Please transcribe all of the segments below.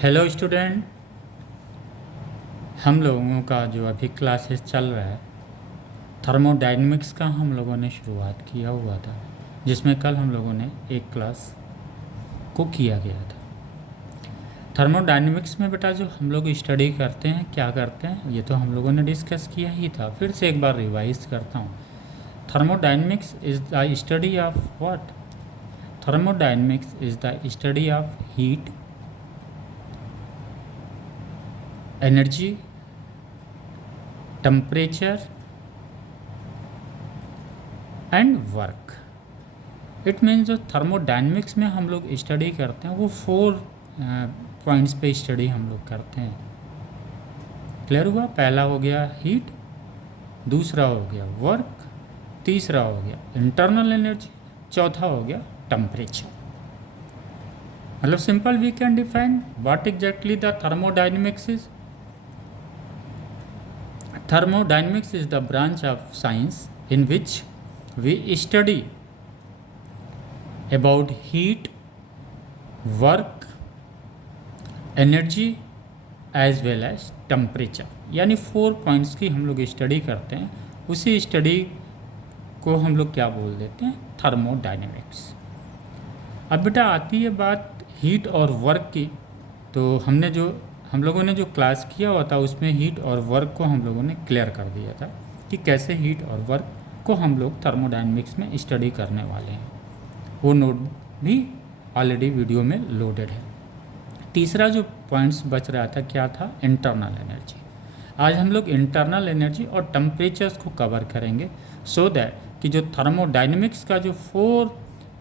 Hello student, हम लोगों का जो अभी क्लासेस चल रहा है थर्मोडायनेमिक्स का हम लोगों ने शुरुआत किया हुआ था, जिसमें कल हम लोगों ने एक क्लास को किया गया था। थर्मोडायनेमिक्स में बेटा जो हम लोग स्टडी करते हैं, क्या करते हैं, ये तो हम लोगों ने डिस्कस किया ही था। फिर से एक बार रिवाइज करता हूँ। Thermodynamics is the study of what? Thermodynamics is the study of heat, energy, temperature and work. It means जो थर्मोडायनेमिक्स में हम लोग स्टडी करते हैं वो 4 पॉइंट्स पे स्टडी हम लोग करते हैं। क्लियर हुआ? पहला हो गया हीट, दूसरा हो गया वर्क, तीसरा हो गया इंटरनल एनर्जी, चौथा हो गया टेम्परेचर। मतलब simple we can define what exactly the thermodynamics is. Thermodynamics is the branch of science in which we study about heat, work, energy as well as temperature। यानी 4 points की हम लोग study करते हैं। उसी स्टडी को हम लोग क्या बोल देते हैं? थर्मोडायनेमिक्स। अब बेटा आती है बात हीट और वर्क की। तो हम लोगों ने जो क्लास किया हुआ था उसमें हीट और वर्क को हम लोगों ने क्लियर कर दिया था कि कैसे हीट और वर्क को हम लोग थर्मोडायनेमिक्स में स्टडी करने वाले हैं। वो नोट भी ऑलरेडी वीडियो में लोडेड है। तीसरा जो पॉइंट्स बच रहा था क्या था? Internal energy. आज हम लोग इंटरनल एनर्जी और टेम्परेचर्स को कवर करेंगे, सो दैट कि जो थर्मोडायनेमिक्स का जो 4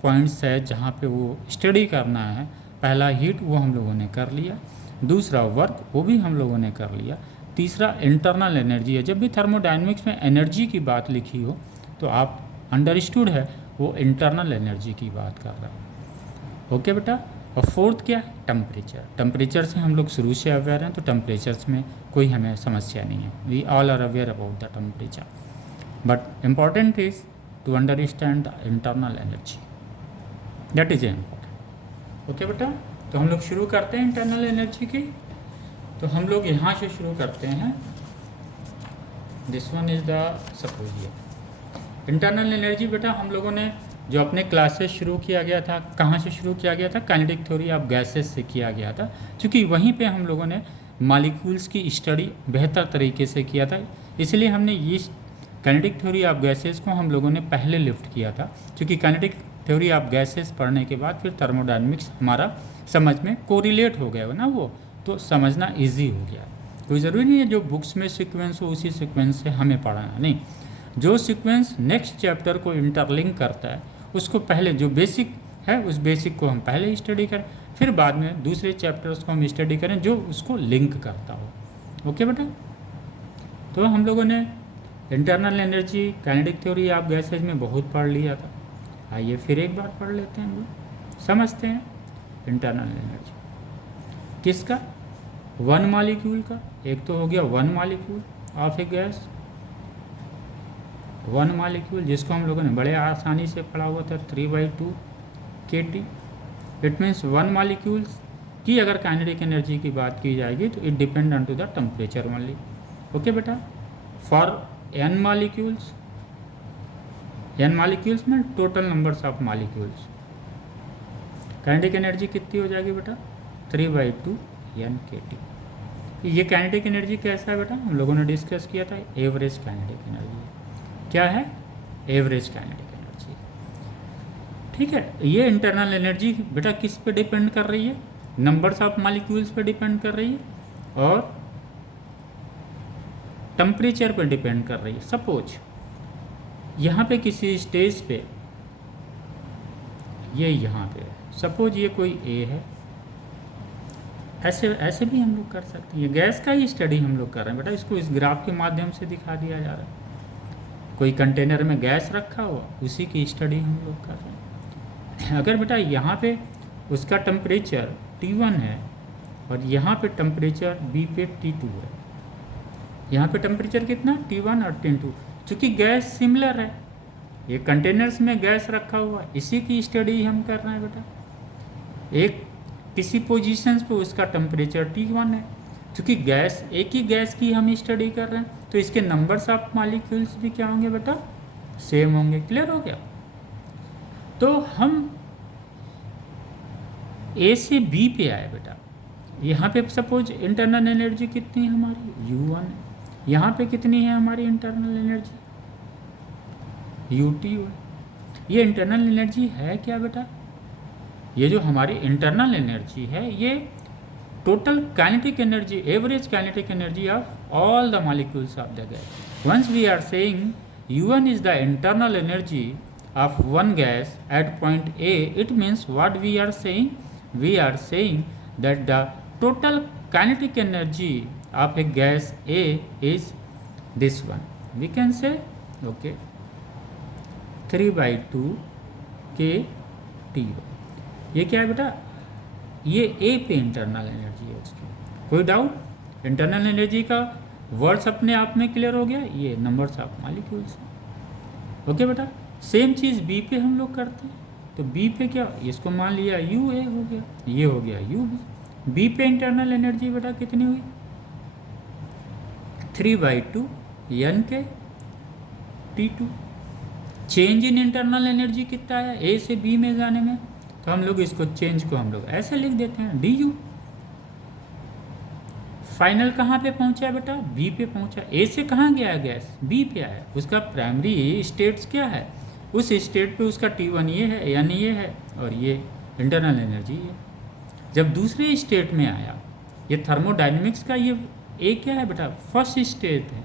पॉइंट्स है जहाँ पे वो स्टडी करना है, पहला हीट वो हम लोगों ने कर लिया, दूसरा वर्क वो भी हम लोगों ने कर लिया, तीसरा इंटरनल एनर्जी है। जब भी थर्मोडायनेमिक्स में एनर्जी की बात लिखी हो तो आप अंडरस्टूड है वो इंटरनल एनर्जी की बात कर रहा है। ओके बेटा। और फोर्थ क्या है? टेम्परेचर। टेम्परेचर से हम लोग शुरू से अवेयर हैं, तो टेम्परेचर्स में कोई हमें समस्या नहीं है। We all are aware about the temperature, but important is to understand the internal energy, that is important. Okay बेटा, तो हम लोग शुरू करते हैं इंटरनल एनर्जी की। तो हम लोग यहाँ से शुरू करते हैं। This one is the suppose internal energy. बेटा हम लोगों ने जो अपने क्लासेस शुरू किया गया था, कहाँ से शुरू किया गया था? काइनेटिक थ्योरी ऑफ गैसेस से किया गया था, क्योंकि वहीं पे हम लोगों ने मॉलिक्यूल्स की स्टडी बेहतर तरीके से किया था। इसलिए हमने ये काइनेटिक थ्योरी ऑफ गैसेस को हम लोगों ने पहले लिफ्ट किया था, क्योंकि काइनेटिक थ्योरी ऑफ गैसेस पढ़ने के बाद फिर थर्मोडायनेमिक्स हमारा समझ में कोरिलेट हो गया हो ना, वो तो समझना इजी हो गया। कोई ज़रूरी नहीं है जो बुक्स में सीक्वेंस हो उसी सीक्वेंस से हमें पढ़ाना, नहीं। जो सीक्वेंस नेक्स्ट चैप्टर को इंटरलिंक करता है उसको पहले, जो बेसिक है उस बेसिक को हम पहले स्टडी करें, फिर बाद में दूसरे चैप्टर्स को हम स्टडी करें जो उसको लिंक करता हो। ओके बेटा। तो हम लोगों ने internal energy kinetic theory of gases में बहुत पढ़ लिया था। आइए फिर एक बार पढ़ लेते हैं, हम लोग समझते हैं। इंटरनल एनर्जी किसका? 1 मॉलिक्यूल का। एक तो हो गया 1 molecule of a gas, 1 molecule जिसको हम लोगों ने बड़े आसानी से पढ़ा हुआ था 3/2 kT। इट मीन्स 1 मॉलिक्यूल्स की अगर काइनेटिक एनर्जी की बात की जाएगी तो it depend on to the temperature only. Okay बेटा। For n molecules, n molecules में total numbers of molecules, kinetic energy कितनी हो जाएगी बेटा? 3/2 n kT। ये काइनेटिक एनर्जी कैसा है बेटा? हम लोगों ने डिस्कस किया था, एवरेज काइनेटिक एनर्जी। क्या है? Average kinetic energy. ठीक है। ये इंटरनल एनर्जी बेटा किस पे डिपेंड कर रही है? नंबर्स ऑफ मॉलिक्यूल्स पे डिपेंड कर रही है और टेम्परेचर पर डिपेंड कर रही है। सपोज यहाँ पे किसी स्टेज पे, ये यहाँ पे सपोज ये कोई ए है, ऐसे भी हम लोग कर सकते हैं। ये गैस का ही स्टडी हम लोग कर रहे हैं बेटा, इसको इस ग्राफ के माध्यम से दिखा दिया जा रहा है। कोई कंटेनर में गैस रखा हुआ, उसी की स्टडी हम लोग कर रहे हैं। अगर बेटा यहाँ पे उसका टेम्परेचर T1 है और यहाँ पे टेम्परेचर B पे T2 है, यहाँ पे टेम्परेचर कितना? T1 और T2। चूँकि गैस सिमिलर है, ये कंटेनर्स में गैस रखा हुआ, इसी की स्टडी हम कर रहे हैं बेटा। एक किसी पोजीशन पे उसका टेम्परेचर T1 है। क्योंकि गैस एक ही गैस की हम स्टडी कर रहे हैं तो इसके नंबर्स ऑफ मॉलिक्यूल्स भी क्या होंगे बेटा, सेम होंगे। क्लियर हो गया। तो हम ए से बी पे आए बेटा। यहाँ पे सपोज इंटरनल एनर्जी कितनी है हमारी, U1 है। यहाँ पे कितनी है हमारी इंटरनल एनर्जी, UT है। ये इंटरनल एनर्जी है क्या बेटा, ये जो हमारी इंटरनल एनर्जी है ये total kinetic energy, average kinetic energy of all the molecules of the gas. Once we are saying U1 is the internal energy of one gas at point A, it means what we are saying? We are saying that the total kinetic energy of a gas A is this one. We can say, okay, 3/2 kT1. ये क्या है बेटा, ये A पे internal energy है उसकी। कोई doubt? Internal energy का वर्ड्स अपने आप में क्लियर हो गया, ये नंबर्स ऑफ मॉलिक्यूल्स। ओके बेटा, सेम चीज़ बी पे हम लोग करते हैं। तो बी पे क्या, इसको मान लिया यू ए हो गया, ये हो गया यू बी। बी पे इंटरनल एनर्जी बेटा कितनी हुई, 3/2 एन के T2। Change in internal energy कितना है ए से बी में जाने में, तो हम लोग इसको चेंज को हम लोग ऐसे लिख देते हैं DU। फाइनल कहाँ पे पहुँचा बेटा, बी पे पहुँचा। ए से कहाँ गया गैस, बी पे आया। उसका प्राइमरी स्टेट्स क्या है, उस स्टेट पे उसका T1 ये है, यानी ये है, और ये इंटरनल एनर्जी है। जब दूसरे स्टेट में आया, ये थर्मोडाइनमिक्स का ये ए क्या है बेटा, फर्स्ट स्टेट है।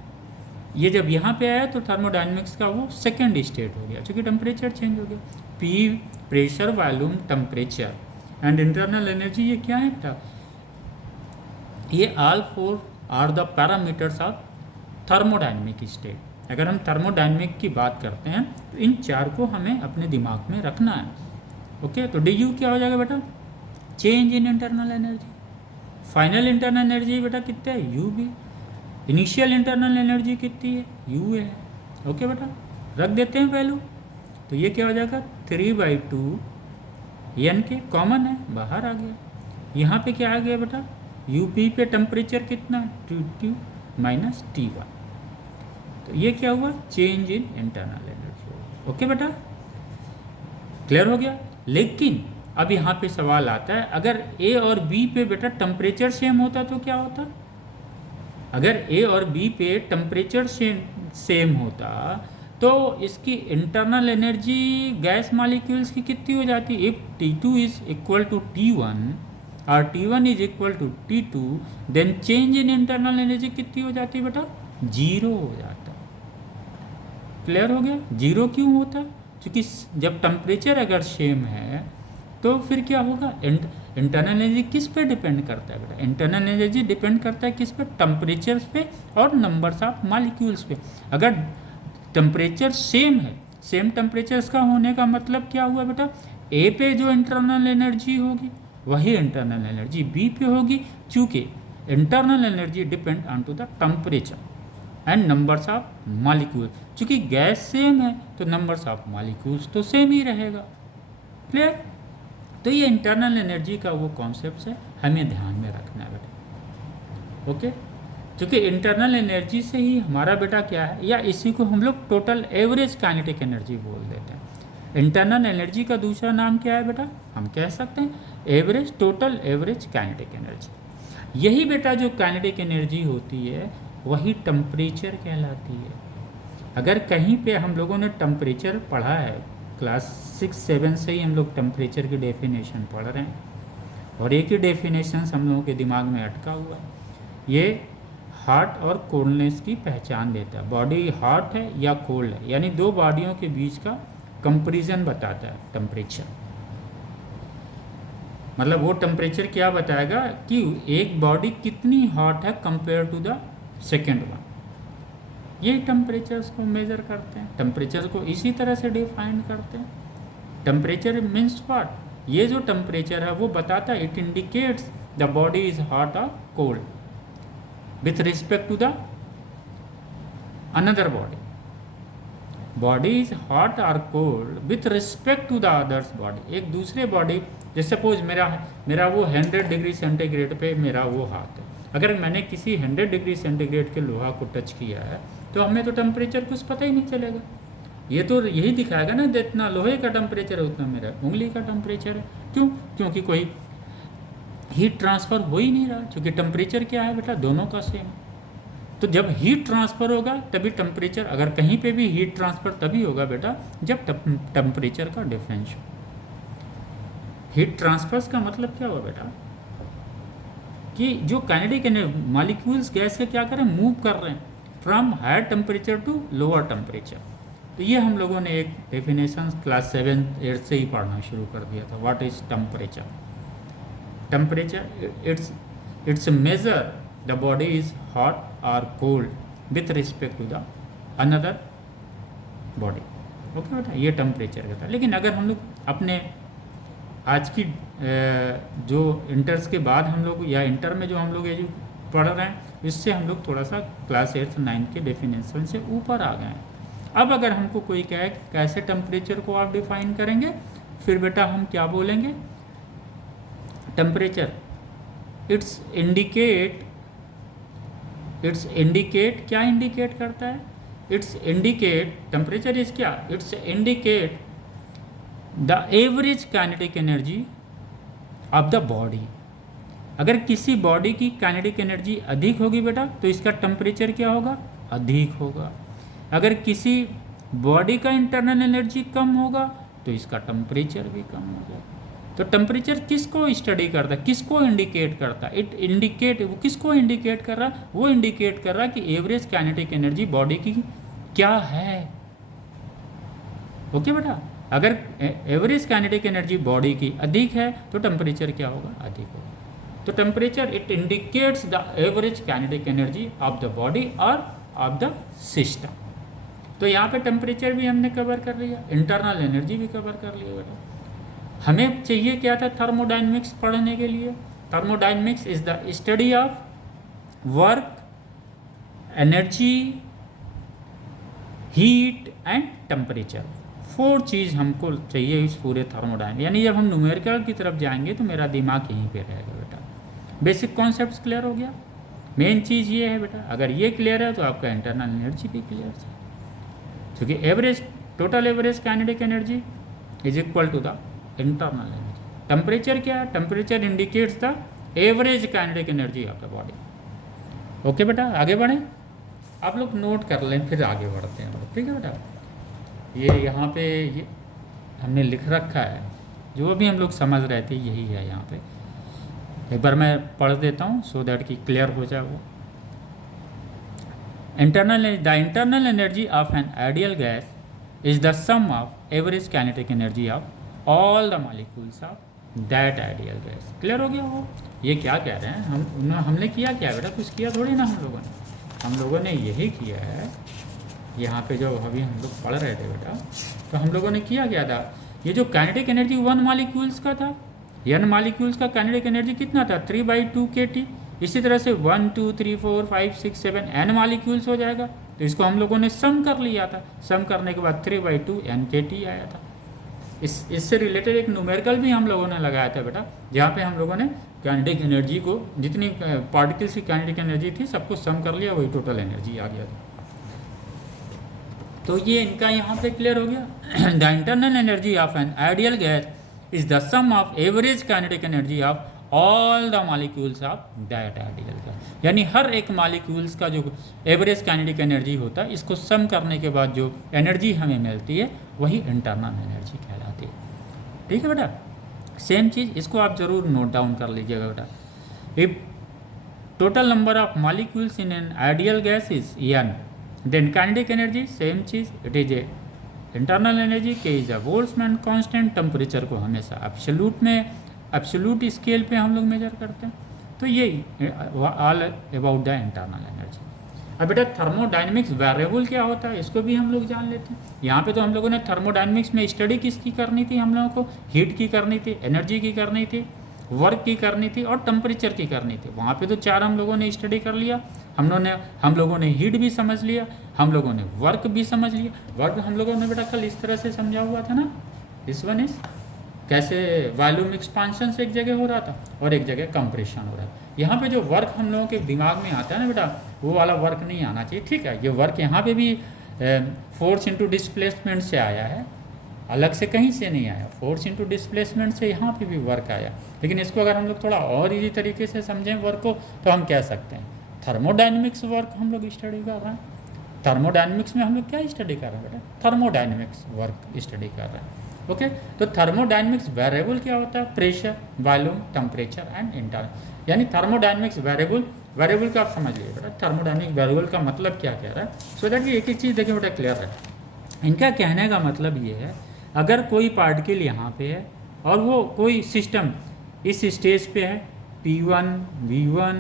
ये जब यहाँ पे आया तो थर्मोडाइनमिक्स का वो सेकेंड स्टेट हो गया, क्योंकि टेम्परेचर चेंज हो गया। P pressure, volume, temperature and internal energy, ये क्या है बेटा, ये all four are the parameters of thermodynamic state. अगर हम थर्मोडाइनमिक की बात करते हैं तो इन चार को हमें अपने दिमाग में रखना है। ओके, तो DU क्या हो जाएगा बेटा, change in internal energy. Final internal energy बेटा कितना है, UB। इनिशियल इंटरनल एनर्जी कितनी है, UA है। ओके बेटा, रख देते हैं वैल्यू। तो ये क्या हो जाएगा, 3/2 एन के, कॉमन है बाहर आ गया। यहाँ पे क्या आ गया बेटा, UP पे टेम्परेचर कितना है, T2 माइनस T1। तो ये क्या हुआ, change in internal energy. Okay बेटा, क्लियर हो गया। लेकिन अब यहाँ पे सवाल आता है, अगर A और B पे बेटा टेम्परेचर सेम होता तो क्या होता। अगर A और B पे टेम्परेचर सेम होता तो इसकी इंटरनल एनर्जी गैस मॉलिक्यूल्स की कितनी हो जाती। If T2 is equal to T1 और T1 is equal to T2, then change in internal energy कितनी हो जाती है बेटा, 0 हो जाता। क्लियर हो गया। 0 क्यों होता, क्योंकि जब टेम्परेचर अगर सेम है तो फिर क्या होगा, इंटरनल एनर्जी किस पे डिपेंड करता है बेटा, इंटरनल एनर्जी डिपेंड करता है किस पे, टेम्परेचर पे और नंबर्स ऑफ मॉलिक्यूल्स पे। अगर टेम्परेचर सेम है, सेम टेम्परेचर का होने का मतलब क्या हुआ बेटा, ए पे जो इंटरनल एनर्जी होगी वही इंटरनल एनर्जी बी पे होगी, चूँकि internal energy depend on to the temperature and numbers of molecule. चूँकि गैस सेम है तो नंबर्स ऑफ मॉलिक्यूल्स तो सेम ही रहेगा। क्लियर। तो ये इंटरनल एनर्जी का वो कॉन्सेप्ट है, हमें ध्यान में रखना है बेटा। ओके, क्योंकि इंटरनल एनर्जी से ही हमारा बेटा क्या है, या इसी को हम लोग टोटल एवरेज काइनेटिक एनर्जी बोल देते हैं। इंटरनल एनर्जी का दूसरा नाम क्या है बेटा, हम कह सकते हैं average, total average kinetic energy. यही बेटा जो काइनेटिक एनर्जी होती है वही टेम्परेचर कहलाती है। अगर कहीं पे हम लोगों ने टेम्परेचर पढ़ा है, क्लास 6-7 से ही हम लोग टेम्परेचर की डेफिनेशन पढ़ रहे हैं, और एक ही डेफिनेशन हम लोगों के दिमाग में अटका हुआ है। ये हॉट और कोल्डनेस की पहचान देता है। बॉडी हॉट है या कोल्ड है, यानी दो बॉडियों के बीच का कंपैरिजन बताता है टेम्परेचर। मतलब वो टेम्परेचर क्या बताएगा कि एक बॉडी कितनी हॉट है compare to the second one. ये टेम्परेचर्स को मेज़र करते हैं, टेम्परेचर को इसी तरह से डिफाइन करते हैं। टेम्परेचर मीन्स व्हाट, ये जो टेम्परेचर है वो बताता है, it indicates the body is hot और cold with respect to the another body. Body is hot or cold with respect to the others body. एक दूसरे बॉडी जैसे सपोज मेरा वो 100 डिग्री सेंटीग्रेड पे मेरा वो हाथ है, अगर मैंने किसी 100 डिग्री सेंटीग्रेड के लोहा को टच किया है तो हमें तो टेम्परेचर कुछ पता ही नहीं चलेगा। ये तो यही दिखाएगा ना, जितना लोहे का टेम्परेचर है उतना मेरा उंगली का टेम्परेचर है। क्यों? क्योंकि कोई हीट ट्रांसफ़र हो ही नहीं रहा, क्योंकि टेम्परेचर क्या है बेटा, दोनों का सेम। तो जब हीट ट्रांसफ़र होगा तभी टेम्परेचर, अगर कहीं पे भी हीट ट्रांसफ़र तभी होगा बेटा जब टेम्परेचर का डिफरेंस हो। हीट ट्रांसफर्स का मतलब क्या हुआ बेटा कि जो काइनेटिक मॉलिक्यूल्स गैस के क्या करें, मूव कर रहे हैं from higher temperature to lower temperature. तो ये हम लोगों ने एक डेफिनेशन क्लास 7-8 से ही पढ़ना शुरू कर दिया था। What is temperature? Temperature it's measure the body is hot और cold with respect to the another body. Okay बेटा, ये टेम्परेचर का था। लेकिन अगर हम लोग अपने आज की जो इंटर्स के बाद हम लोग या इंटर में जो हम लोग ये जो पढ़ रहे हैं, इससे हम लोग थोड़ा सा क्लास 8-9 के डेफिनेशन से ऊपर आ गए हैं। अब अगर हमको कोई कहे कैसे टेम्परेचर को आप डिफाइन करेंगे, फिर बेटा हम क्या बोलेंगे, टेम्परेचर इट्स इंडिकेट क्या इंडिकेट करता है, इट्स इंडिकेट, टेम्परेचर इज क्या, it's indicate the average kinetic energy of the body. अगर किसी बॉडी की काइनेटिक एनर्जी अधिक होगी बेटा तो इसका टेम्परेचर क्या होगा, अधिक होगा। अगर किसी बॉडी का इंटरनल एनर्जी कम होगा तो इसका टेम्परेचर भी कम हो जाएगा। तो टेम्परेचर किसको स्टडी करता है, किसको इंडिकेट करता है, वो किसको इंडिकेट कर रहा है, वो इंडिकेट कर रहा है कि एवरेज काइनेटिक एनर्जी बॉडी की क्या है। ओके बेटा, अगर एवरेज काइनेटिक एनर्जी बॉडी की अधिक है तो टेम्परेचर क्या होगा, अधिक होगा। तो temperature it indicates the average kinetic energy of the body और ऑफ द सिस्टम। तो यहाँ पे टेम्परेचर भी हमने कवर कर लिया, इंटरनल एनर्जी भी कवर कर लिया बेटा। हमें चाहिए क्या था थर्मोडायनेमिक्स पढ़ने के लिए। Thermodynamics is the study of work, energy, heat and temperature. 4 चीज़ हमको चाहिए इस पूरे थर्मोडायनेमिक्स। यानी जब हम न्यूमेरिकल की तरफ जाएंगे तो मेरा दिमाग यहीं पे रहेगा बेटा। बेसिक कॉन्सेप्ट्स क्लियर हो गया। मेन चीज़ ये है बेटा, अगर ये क्लियर है तो आपका इंटरनल एनर्जी भी क्लियर है, क्योंकि average total average kinetic energy is equal to the internal energy. Temperature क्या है, temperature indicates the average kinetic energy of the body. Okay बेटा, आगे बढ़ें। आप लोग नोट कर लें, फिर आगे बढ़ते हैं। ठीक है बेटा, ये यहाँ पे ये हमने लिख रखा है, जो अभी हम लोग समझ रहे थे यही है यहाँ पे। एक बार मैं पढ़ देता हूँ सो दैट कि क्लियर हो जाए वो। The internal energy of an ideal gas is the sum of average kinetic energy of all the molecules of that ideal gas. Clear हो गया वो? ये क्या कह रहे हैं, हमने किया क्या बेटा, कुछ किया थोड़ी ना हम लोगों ने यही किया है। यहाँ पे जो अभी हम लोग पढ़ रहे थे बेटा, तो हम लोगों ने किया क्या था, ये जो काइनेटिक एनर्जी 1 मॉलिक्यूल्स का था, n मॉलिक्यूल्स का काइनेटिक एनर्जी कितना था, 3/2 kT। इसी तरह से 1 2 3 4 5 6 7 n मॉलिक्यूल्स हो जाएगा। तो इसको हम लोगों ने सम कर लिया था। सम करने के बाद 3/2 n kT आया था। इससे रिलेटेड एक न्यूमेरिकल भी हम लोगों ने लगाया था बेटा, जहाँ पे हम लोगों ने काइनेटिक एनर्जी को, जितनी पार्टिकल्स की काइनेटिक एनर्जी थी सबको सम कर लिया, वही टोटल एनर्जी आ गया था। तो ये इनका यहाँ पे क्लियर हो गया। The internal energy of an ideal gas is the sum of average kinetic energy of all the molecules of that ideal gas. यानी हर एक मॉलिक्यूल्स का जो एवरेज काइनेटिक एनर्जी होता है, इसको सम करने के बाद जो एनर्जी हमें मिलती है वही इंटरनल एनर्जी कहलाती है। ठीक है बेटा, सेम चीज़ इसको आप ज़रूर नोट डाउन कर लीजिएगा बेटा। If total number of molecules in an ideal gas is n, then kinetic energy same चीज़, it is a internal energy k is a Boltzmann constant. Temperature को हमेशा एब्सोल्यूट में, एब्सोल्यूट स्केल पे हम लोग मेजर करते हैं। तो ये all about the internal energy. अब बेटा थर्मोडायनेमिक्स वेरिएबल क्या होता है, इसको भी हम लोग जान लेते हैं। यहाँ पे तो हम लोगों ने थर्मोडायनेमिक्स में स्टडी किसकी करनी थी, हम लोगों को हीट की करनी थी, एनर्जी की करनी थी, वर्क की करनी थी और टेम्परेचर की करनी थी। वहाँ पे तो 4 हम लोगों ने स्टडी कर लिया। हम लोगों ने हीट भी समझ लिया, हम लोगों ने वर्क भी समझ लिया। वर्क हम लोगों ने बेटा कल इस तरह से समझा हुआ था ना, दिस वन इज कैसे वॉल्यूम एक्सपांशन से एक जगह हो रहा था और एक जगह कंप्रेशन हो रहा था। यहाँ पे जो वर्क हम लोगों के दिमाग में आता है ना बेटा, वो वाला वर्क नहीं आना चाहिए, ठीक है। ये वर्क यहाँ पे भी फोर्स इंटू डिस्प्लेसमेंट से आया है, अलग से कहीं से नहीं आया। फोर्स इंटू डिस्प्लेसमेंट से यहाँ पे भी वर्क आया, लेकिन इसको अगर हम लोग थोड़ा और इजी तरीके से समझें वर्क को, तो हम कह सकते हैं थर्मोडाइनमिक्स वर्क हम लोग स्टडी कर रहे हैं। थर्मोडाइनमिक्स में हम लोग क्या स्टडी कर रहे हैं बेटा, थर्मोडाइनमिक्स वर्क स्टडी कर रहे हैं। ओके, तो थर्मोडाइनमिक्स वेरिएबल क्या होता है, pressure, volume, temperature and internal, यानी थर्मोडाइनमिक्स वेरिएबल का आप समझ लीजिए बेटा। थर्मोडाइनमिक वेरिएबल का मतलब क्या कह रहा है, सो दैट एक एक चीज़ देखिए बेटा क्लियर है। इनका कहने का मतलब ये है, अगर कोई पार्टिकल यहाँ पे है और वो कोई सिस्टम इस स्टेज पे है P1, V1,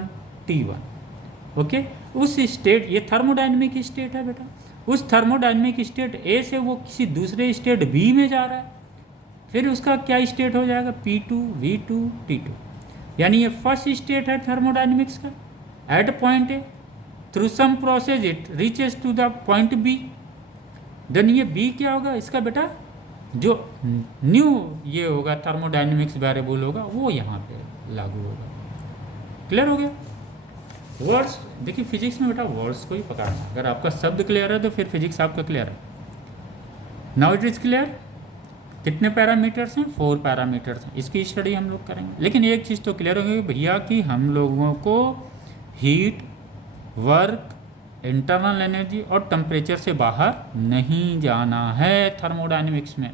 T1, ओके, उस स्टेट, ये थर्मोडाइनमिक स्टेट है बेटा। उस थर्मोडाइनमिक स्टेट ए से वो किसी दूसरे स्टेट बी में जा रहा है, फिर उसका क्या स्टेट हो जाएगा, P2, V2, T2, यानी ये फर्स्ट स्टेट है थर्मोडाइनमिक्स का। At point A through some process it reaches to the point B, then ये बी क्या होगा इसका बेटा, जो न्यू ये होगा थर्मोडाइनमिक्स वेरिएबल होगा, वो यहाँ पे लागू होगा। क्लियर हो गया। वर्ड्स देखिए, फिजिक्स में बेटा वर्ड्स को ही पकड़ना, अगर आपका शब्द क्लियर है तो फिर फिजिक्स आपका क्लियर है। Now it is clear. कितने पैरामीटर्स हैं, 4 पैरामीटर्स हैं, इसकी स्टडी हम लोग करेंगे। लेकिन एक चीज़ तो क्लियर होगी भैया कि हम लोगों को हीट, वर्क, इंटरनल एनर्जी और टेम्परेचर से बाहर नहीं जाना है थर्मोडाइनमिक्स में।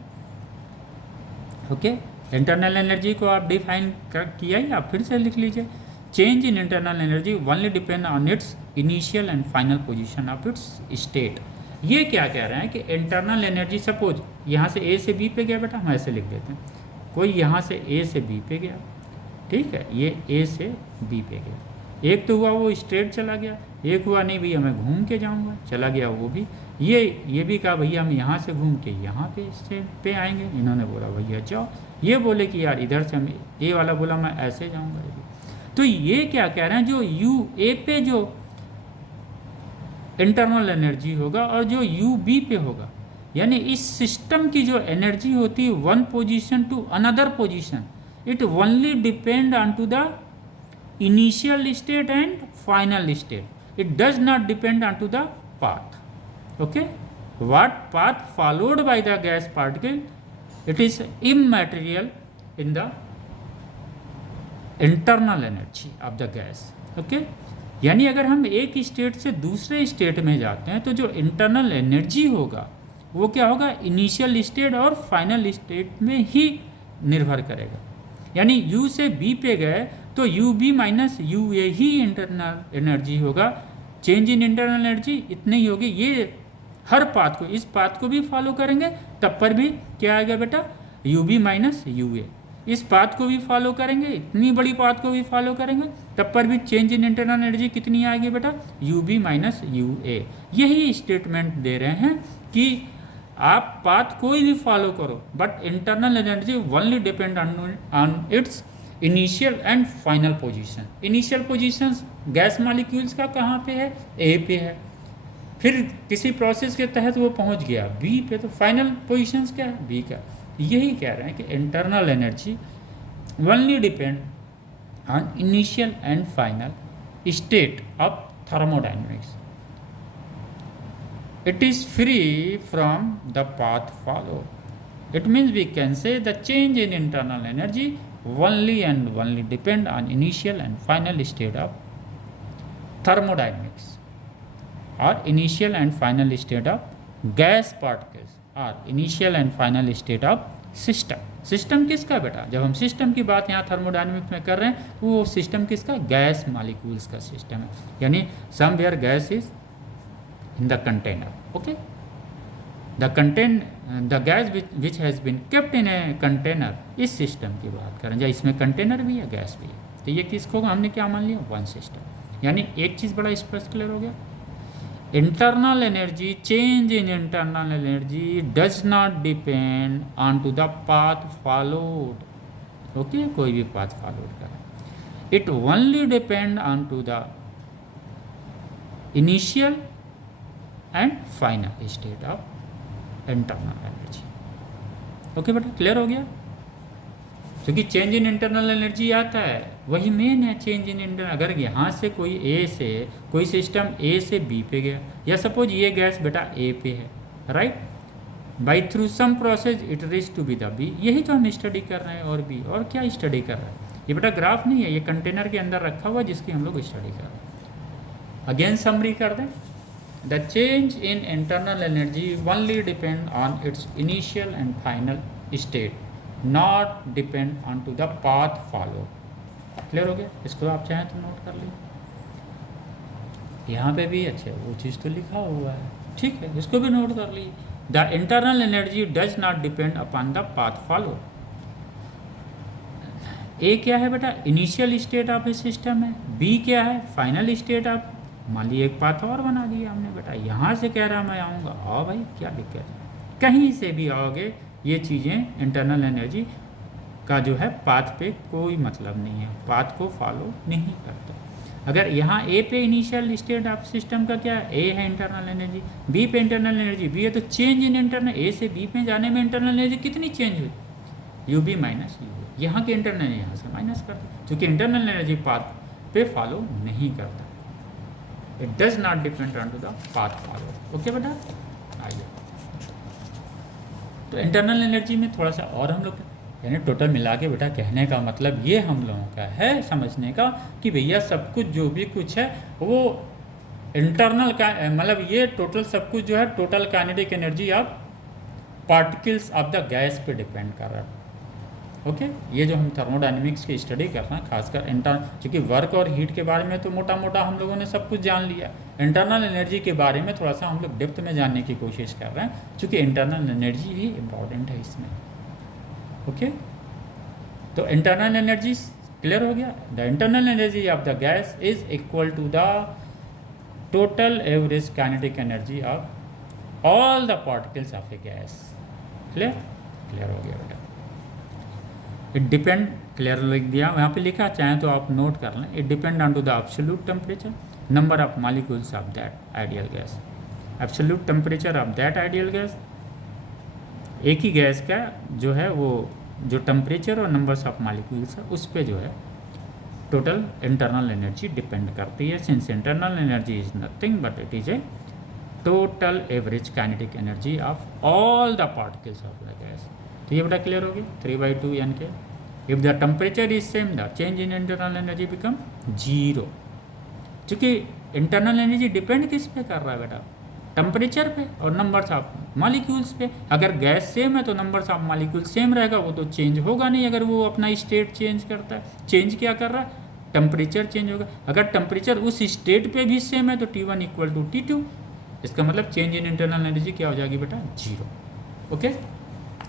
ओके, इंटरनल एनर्जी को आप डिफाइन किया ही, आप फिर से लिख लीजिए। Change in internal energy only depend on its initial and final position of its state. ये क्या कह रहे हैं कि इंटरनल एनर्जी, सपोज यहाँ से ए से बी पे गया बेटा, हम ऐसे लिख देते हैं, कोई यहाँ से ए से बी पे गया, ठीक है, ये ए से बी पे गया, एक तो हुआ वो स्ट्रेट चला गया, एक हुआ नहीं भैया मैं घूम के जाऊँगा, चला गया वो भी। ये भी कहा भैया हम यहाँ से घूम के यहाँ पे इससे पे आएंगे, इन्होंने बोला भैया जाओ, ये बोले कि यार इधर से हम, ए वाला बोला मैं ऐसे जाऊँगा। तो ये क्या कह रहे हैं, जो यू ए पे जो इंटरनल एनर्जी होगा और जो यू बी पे होगा, यानी इस सिस्टम की जो एनर्जी होती है one position to another position, it only depend on to the initial state and final state, it does not depend on to the path. Okay, what path followed by the gas particle, it is immaterial in the internal energy of the gas. okay, यानी अगर हम एक state से दूसरे state में जाते हैं तो जो इंटरनल एनर्जी होगा वो क्या होगा, इनिशियल स्टेट और फाइनल स्टेट में ही निर्भर करेगा। यानी यू से बी पे गए तो U B minus U A ही इंटरनल एनर्जी होगा, चेंज इन इंटरनल एनर्जी इतनी ही होगी। ये हर पाथ को, इस पाथ को भी फॉलो करेंगे तब पर भी क्या आएगा बेटा, यू बी माइनस यू ए। इस पाथ को भी फॉलो करेंगे, इतनी बड़ी पाथ को भी फॉलो करेंगे तब पर भी चेंज इन इंटरनल एनर्जी कितनी आएगी बेटा, यू बी माइनस यू ए। यही स्टेटमेंट दे रहे हैं कि आप पाथ कोई भी फॉलो करो but internal energy only depend on its initial and final position. Initial position gas molecules का कहाँ पे है, ए पे है, फिर किसी प्रोसेस के तहत वो पहुंच गया बी पे, तो फाइनल पोजीशंस क्या है, बी का। यही कह रहे हैं कि internal energy only depend on initial and final state of thermodynamics, it is free from the path followed. It means we can say the change in internal energy only and only depend on initial and final state of thermodynamics, or initial and final state of gas particles, or initial and final state of system. System किसका बेटा, जब हम system की बात यहाँ thermodynamics में कर रहे हैं वो सिस्टम किसका, गैस मॉलिक्यूल्स का सिस्टम है। यानी somewhere gas is in the container. okay, the gas which has been kept in a container, इस सिस्टम की बात करें, या इसमें कंटेनर भी है गैस भी है, तो ये किसको हमने क्या मान लिया, वन सिस्टम। यानी एक चीज़ बड़ा स्पष्ट क्लियर हो गया, internal energy, change in internal energy does not depend on to the path followed. Okay, कोई भी पाथ फॉलोड करें, it only depend on to the initial and final state of internal energy. Okay बेटा, clear हो गया। क्योंकि change in internal energy आता है, वही मेन है चेंज इन इंटरनल। अगर यहाँ से कोई सिस्टम ए से बी पे गया, या सपोज ये गैस बेटा ए पे है, right, by through some process it reach to B the B, यही तो हम स्टडी कर रहे हैं। और बी और क्या स्टडी कर रहे हैं, ये बेटा ग्राफ नहीं है, ये कंटेनर के अंदर रखा हुआ जिसकी हम लोग स्टडी कर रहे हैं। अगेन समरी कर दें, the change in internal energy only depend on its initial and final state, not depend on to the path follow. Clear हो गया? इसको आप चाहें तो नोट कर लीजिए, यहाँ पे भी अच्छे वो चीज़ तो लिखा हुआ है, ठीक है, इसको भी नोट कर लीजिए। The internal energy does not depend upon the path follow. A क्या है बेटा, initial state of a system है, बी क्या है, फाइनल स्टेट ऑफ, मान लीजिए एक पाथ और बना दिया हमने बेटा, यहाँ से कह रहा मैं आऊँगा, आओ भाई क्या दिक्कत है, कहीं से भी आओगे, ये चीज़ें इंटरनल एनर्जी का जो है पाथ पे कोई मतलब नहीं है, पाथ को फॉलो नहीं करता। अगर यहाँ ए पे इनिशियल स्टेट ऑफ सिस्टम का क्या है, ए है इंटरनल एनर्जी, बी पे इंटरनल एनर्जी बी है, तो चेंज इन इंटरनल, ए से बी पे जाने में इंटरनल एनर्जी कितनी चेंज हुई, यू बी माइनस यू, यहाँ के इंटरनल यहाँ से माइनस कर दो, क्योंकि इंटरनल एनर्जी पाथ पे फॉलो नहीं करता, it does not depend on to the path follow. Okay बेटा, आइए तो इंटरनल एनर्जी में थोड़ा सा और हम लोग, यानी टोटल मिला के बेटा कहने का मतलब ये हम लोगों का है समझने का कि भैया सब कुछ जो भी कुछ है वो इंटरनल का, मतलब ये टोटल सब कुछ जो है total kinetic energy of particles of the gas पे डिपेंड कर रहा है। ओके, ये जो हम थर्मोडायनेमिक्स की स्टडी कर रहे हैं खासकर क्योंकि वर्क और हीट के बारे में तो मोटा मोटा हम लोगों ने सब कुछ जान लिया, इंटरनल एनर्जी के बारे में थोड़ा सा हम लोग डेप्थ में जानने की कोशिश कर रहे हैं, क्योंकि इंटरनल एनर्जी भी इम्पॉर्टेंट है इसमें। ओके, तो इंटरनल एनर्जी क्लियर हो गया, the internal energy of the gas is equal to the total average kinetic energy of all the particles of a gas. Clear? Clear हो गया बेटा। इट डिपेंड, क्लियर लिख दिया यहाँ पे लिखा, चाहे तो आप नोट कर लें, it depend on to the absolute temperature, number of molecules of that ideal gas, absolute temperature of that ideal gas, एक ही गैस का जो है वो जो टेम्परेचर और नंबर्स ऑफ मॉलिक्यूल्स है उस पर जो है टोटल इंटरनल एनर्जी डिपेंड करती है, since internal energy is nothing but it is A total average kinetic energy of all the particles of the gas. तो ये बेटा क्लियर हो गया, 3/2 यानी कि if the temperature is same the change in internal energy become 0, क्योंकि internal energy depend किस पे कर रहा है बेटा, टेम्परेचर पे और नंबर्स ऑफ मॉलिक्यूल्स पे। अगर गैस सेम है तो नंबर्स ऑफ मॉलिक्यूल सेम रहेगा, वो तो चेंज होगा नहीं अगर वो अपना स्टेट चेंज करता है। चेंज क्या कर रहा है, टेम्परेचर चेंज होगा। अगर टेम्परेचर उस स्टेट पे भी सेम है तो T1 इक्वल टू T2, इसका मतलब चेंज इन इंटरनल एनर्जी क्या हो जाएगी बेटा, 0। ओके,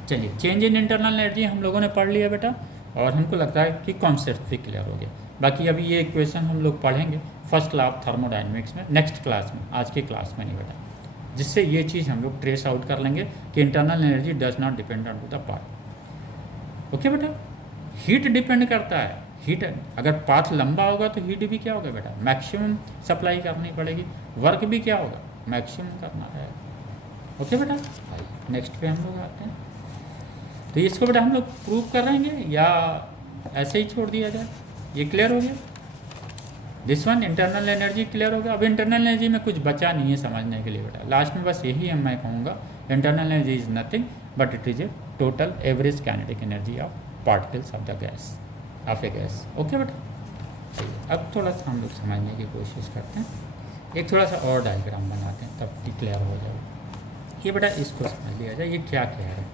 चलिए चेंज इन इंटरनल एनर्जी हम लोगों ने पढ़ लिया बेटा, और हमको लगता है कि कॉन्सेप्ट भी क्लियर हो गया। बाकी अभी ये इक्वेशन हम लोग पढ़ेंगे फर्स्ट लॉ ऑफ थर्मोडायनेमिक्स में नेक्स्ट क्लास में, आज की क्लास में नहीं बेटा, जिससे ये चीज़ हम लोग ट्रेस आउट कर लेंगे कि internal energy does not depend on to the path. Okay बेटा, हीट डिपेंड करता है, हीट अगर पाथ लंबा होगा तो हीट भी क्या होगा बेटा, मैक्सिमम सप्लाई करनी पड़ेगी, वर्क भी क्या होगा, मैक्सिमम करना है। ओके बेटा, नेक्स्ट पे हम लोग आते हैं। तो इसको बेटा हम लोग प्रूव करेंगे या ऐसे ही छोड़ दिया जाए, ये क्लियर हो गया। This one internal energy clear हो गया। अब इंटरनल एनर्जी में कुछ बचा नहीं है समझने के लिए बेटा, लास्ट में बस यही मैं कहूँगा, internal energy is nothing but it is A total average kinetic energy of particles of the gas off a gas. Okay बेटा, चलिए अब थोड़ा सा हम लोग समझने की कोशिश करते हैं, एक थोड़ा सा और डायग्राम बनाते हैं तब क्लियर हो जाए। ये बेटा इसको समझ लिया जाए, ये क्या कह रहे हैं।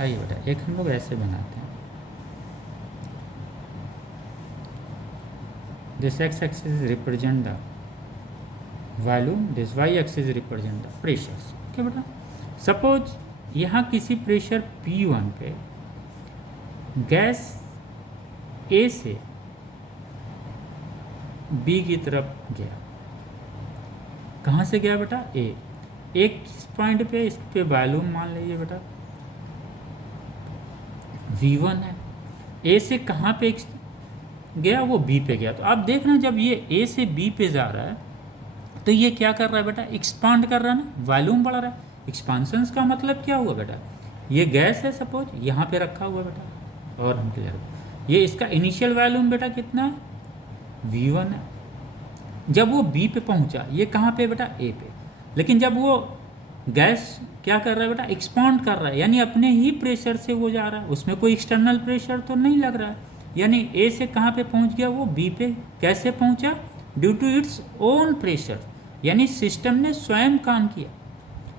आइए बेटा एक हम लोग ऐसे बनाते हैं, this x axis represent the volume, this y axis represent the pressures. Okay बेटा, सपोज यहाँ किसी प्रेशर P1 पे गैस A से B की तरफ गया, कहाँ से गया बेटा, A, एक पॉइंट पे इस पे वॉल्यूम मान लीजिए बेटा V1 है, A से कहाँ पे गया, वो B पे गया। तो आप देख रहे हैं जब ये A से B पे जा रहा है तो ये क्या कर रहा है बेटा, एक्सपांड कर रहा है ना, वॉल्यूम बढ़ रहा है। एक्सपांशन का मतलब क्या हुआ बेटा, ये गैस है सपोज यहाँ पे रखा हुआ बेटा, और हम क्लियर, ये इसका इनिशियल वॉल्यूम बेटा कितना है, V1 है। जब वो B पे पहुँचा, ये कहाँ पे बेटा, A पे, लेकिन जब वो गैस क्या कर रहा है बेटा, एक्सपांड कर रहा है, यानी अपने ही प्रेशर से वो जा रहा है, उसमें कोई एक्सटर्नल प्रेशर तो नहीं लग रहा है, यानी A से कहाँ पे पहुँच गया, वो B पे कैसे पहुँचा, due to its own pressure, यानी सिस्टम ने स्वयं काम किया।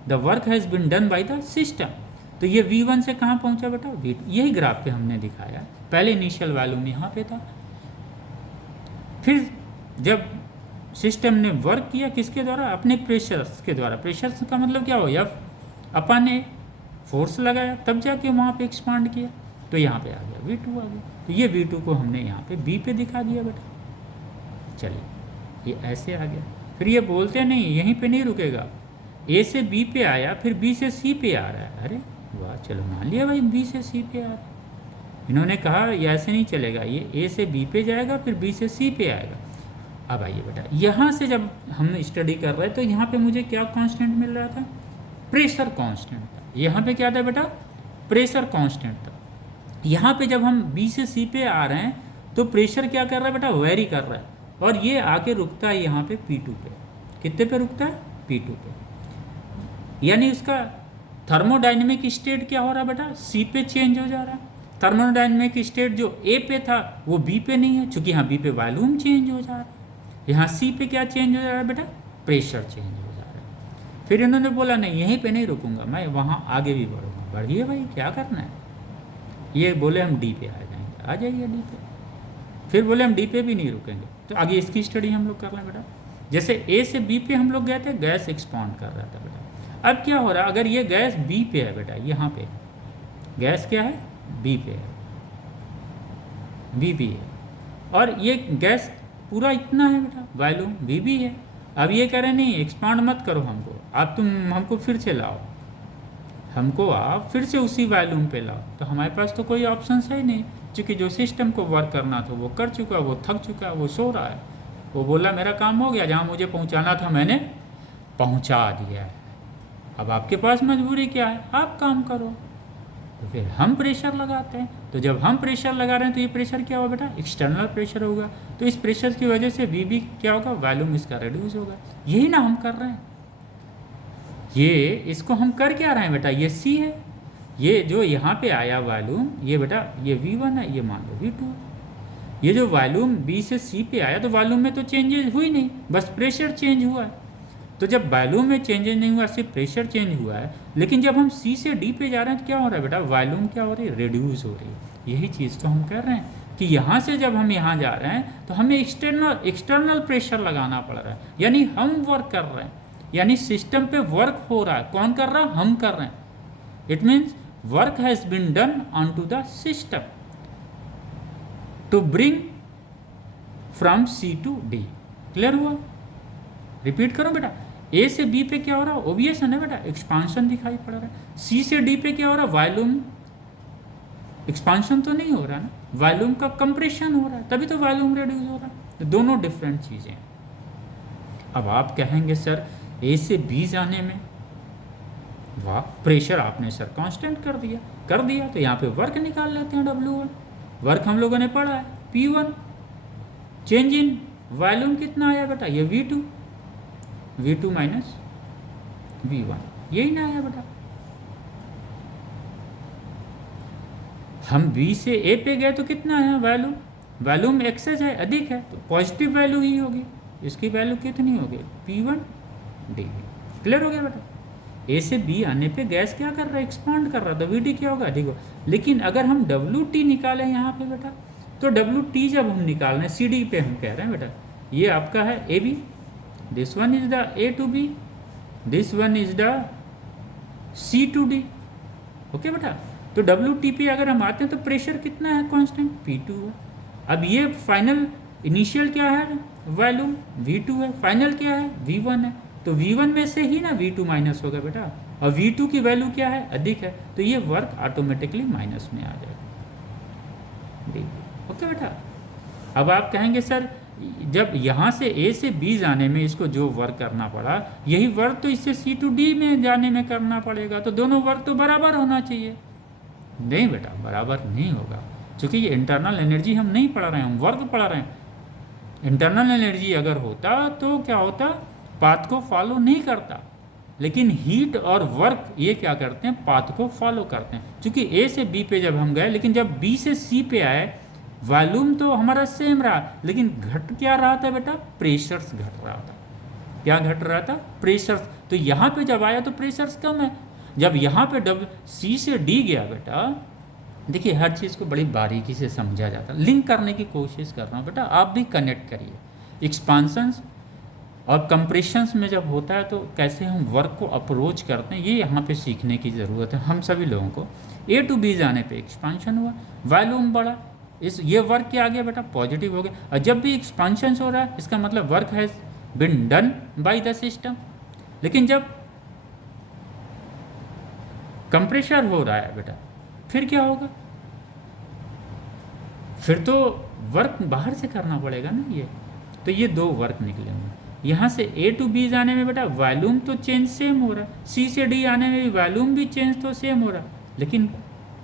The work has been done by the system. तो ये V1 से कहाँ पहुँचा बेटा, V2। यही ग्राफ पे हमने दिखाया, पहले इनिशियल वॉल्यूम यहाँ पे था, फिर जब सिस्टम ने वर्क किया किसके द्वारा, अपने प्रेशर्स के द्वारा। प्रेशर्स का मतलब क्या हो, F अपन ने फोर्स लगाया तब जाके वहाँ पे एक्सपांड किया, तो यहाँ पे आ गया V2 आ गया। तो ये V2 को हमने यहाँ पे B पे दिखा दिया बेटा। चलिए ये ऐसे आ गया, फिर ये बोलते नहीं यहीं पे नहीं रुकेगा, A से B पे आया, फिर B से C पे आ रहा है। अरे वाह, चलो मान लिया भाई B से C पे आ रहा है। इन्होंने कहा ये ऐसे नहीं चलेगा, ये A से B पे जाएगा, फिर B से C पे आएगा। अब आइए बेटा, यहाँ से जब हम स्टडी कर रहे हैं तो यहाँ पे मुझे क्या कांस्टेंट मिल रहा था, प्रेशर कांस्टेंट था। यहाँ पे क्या था बेटा, प्रेशर कांस्टेंट था। यहाँ पे जब हम B से C पे आ रहे हैं तो प्रेशर क्या कर रहा है बेटा, वेरी कर रहा है, और ये आके रुकता है यहाँ पे P2 पे। कितने पे रुकता है, P2 पे, यानी उसका थर्मोडाइनमिक स्टेट क्या हो रहा है बेटा, C पे चेंज हो जा रहा है। थर्मोडाइनमिक स्टेट जो A पे था वो B पे नहीं है, चूँकि यहाँ B पे वॉल्यूम चेंज हो जा रहा है। यहाँ C पे क्या चेंज हो जा रहा है बेटा, प्रेशर चेंज हो जा रहा है। फिर इन्होंने बोला नहीं यहीं पे नहीं रुकूंगा, मैं वहाँ आगे भी बढ़ूंगा। बढ़िए भाई, क्या करना है, ये बोले हम D पे आ जाएंगे, आ जाइए D पे। फिर बोले हम D पे भी नहीं रुकेंगे, तो आगे इसकी स्टडी हम लोग कर लें बेटा। जैसे A से B पे हम लोग गए थे, गैस एक्सपांड कर रहा था बेटा। अब क्या हो रहा है, अगर ये गैस B पे है बेटा, यहाँ पे गैस क्या है, B पे है, VB है, और ये गैस पूरा इतना है बेटा, वॉल्यूम VB है। अब ये कह रहे नहीं एक्सपांड मत करो हमको, अब तुम हमको फिर से लाओ, हमको आप फिर से उसी वॉल्यूम पे लाओ। तो हमारे पास तो कोई ऑप्शन है ही नहीं, क्योंकि जो सिस्टम को वर्क करना था वो कर चुका, वो थक चुका, वो सो रहा है। वो बोला मेरा काम हो गया, जहाँ मुझे पहुँचाना था मैंने पहुँचा दिया है, अब आपके पास मजबूरी क्या है, आप काम करो। तो फिर हम प्रेशर लगाते हैं, तो जब हम प्रेशर लगा रहे हैं तो ये प्रेशर क्या होगा बेटा, एक्सटर्नल प्रेशर होगा। तो इस प्रेशर की वजह से VB क्या होगा, वॉल्यूम इसका रिड्यूस होगा। यही ना हम कर रहे हैं, ये इसको हम कर क्या रहे हैं बेटा, ये C है, ये जो यहाँ पे आया वॉल्यूम, ये बेटा ये V1 है, ये मान लो V2 है। ये जो वॉल्यूम B से C पे आया तो वॉल्यूम में तो चेंजेस हुई नहीं, बस प्रेशर चेंज हुआ है। तो जब वॉल्यूम में चेंजेस नहीं हुआ, सिर्फ प्रेशर चेंज हुआ है, लेकिन जब हम C से D पे जा रहे हैं तो क्या हो रहा है बेटा, वॉल्यूम क्या हो रही है, रिड्यूस हो रही है। यही चीज़ तो हम कर रहे हैं कि यहाँ से जब हम यहाँ जा रहे हैं तो हमें एक्सटर्नल प्रेशर लगाना पड़ रहा है, यानी हम वर्क कर रहे हैं, यानी सिस्टम पे वर्क हो रहा है। कौन कर रहा है, हम कर रहे हैं। It means work has been done on to the system to bring from C to D। Clear हुआ, रिपीट करो बेटा। A से B पे क्या हो रहा है, ओबियस है ना बेटा, एक्सपांशन दिखाई पड़ रहा है। C से D पे क्या हो रहा है, वॉल्यूम एक्सपांशन तो नहीं हो रहा ना, वॉल्यूम का कंप्रेशन हो रहा है, तभी तो वॉल्यूम रिड्यूस हो रहा है। तो दोनों डिफरेंट चीज़ें। अब आप कहेंगे सर A से B जाने में, वाह प्रेशर आपने सर कांस्टेंट कर दिया, तो यहाँ पे वर्क निकाल लेते हैं, W1 वर्क हम लोगों ने पढ़ा है, P1 चेंज इन वॉल्यूम कितना आया बेटा, ये V2 माइनस V1, यही ना आया बेटा। हम B से A पे गए तो कितना है वॉल्यूम एक्सेस है, अधिक है, तो पॉजिटिव वैल्यू ही होगी। इसकी वैल्यू कितनी होगी, P1 dV। क्लियर हो गया बेटा। A से B आने पे गैस क्या कर रहा है, एक्सपांड कर रहा है, तो VD क्या होगा, अधिक होगा। लेकिन अगर हम WT निकालें यहाँ पे बेटा, तो WT जब हम निकाल रहे हैं CD पे, हम कह रहे हैं बेटा ये आपका है AB, this one is the A to B, this one is the C to D। Okay बेटा, तो WT पे अगर हम आते हैं तो प्रेशर कितना है, कांस्टेंट P2 है। अब ये फाइनल इनिशियल क्या है, वॉल्यूम V2 है, फाइनल क्या है, V1 है। तो V1 में से ही ना V2 माइनस होगा बेटा, और V2 की वैल्यू क्या है, अधिक है, तो ये वर्क ऑटोमेटिकली माइनस में आ जाएगा। ओके बेटा। अब आप कहेंगे सर जब यहाँ से ए से बी जाने में इसको जो वर्क करना पड़ा, यही वर्क तो इससे सी टू डी में जाने में करना पड़ेगा। तो दोनों वर्क तो बराबर होना चाहिए। नहीं बेटा, बराबर नहीं होगा, क्योंकि ये इंटरनल एनर्जी हम नहीं पढ़ रहे हैं, हम वर्क पढ़ रहे हैं। इंटरनल एनर्जी अगर होता तो क्या होता, पाथ को फॉलो नहीं करता। लेकिन हीट और वर्क ये क्या करते हैं, पाथ को फॉलो करते हैं। क्योंकि ए से बी पे जब हम गए, लेकिन जब बी से सी पे आए, वॉल्यूम तो हमारा सेम रहा, लेकिन घट क्या रहा था बेटा, प्रेशर्स घट रहा था। क्या घट रहा था, प्रेशर्स। तो यहाँ पे जब आया तो प्रेशर्स कम है। जब यहाँ पे डब सी से डी गया बेटा, देखिए हर चीज़ को बड़ी बारीकी से समझा जाता है, लिंक करने की कोशिश कर रहा हूँ बेटा, आप भी कनेक्ट करिए। एक्सपांसन्स और कंप्रेशंस में जब होता है तो कैसे हम वर्क को अप्रोच करते हैं, ये यहाँ पे सीखने की ज़रूरत है हम सभी लोगों को। ए टू बी जाने पे एक्सपांशन हुआ, वॉल्यूम बढ़ा, ये वर्क क्या आ गया बेटा, पॉजिटिव हो गया। और जब भी एक्सपांशन हो रहा है, इसका मतलब work has been done by the system. लेकिन जब कंप्रेशर हो रहा है बेटा, फिर क्या होगा, फिर तो वर्क बाहर से करना पड़ेगा ना। ये तो ये दो वर्क निकलेंगे। यहाँ से ए टू बी जाने में बेटा वॉल्यूम तो चेंज सेम हो रहा है, सी से डी आने में भी वॉल्यूम भी चेंज तो सेम हो रहा है, लेकिन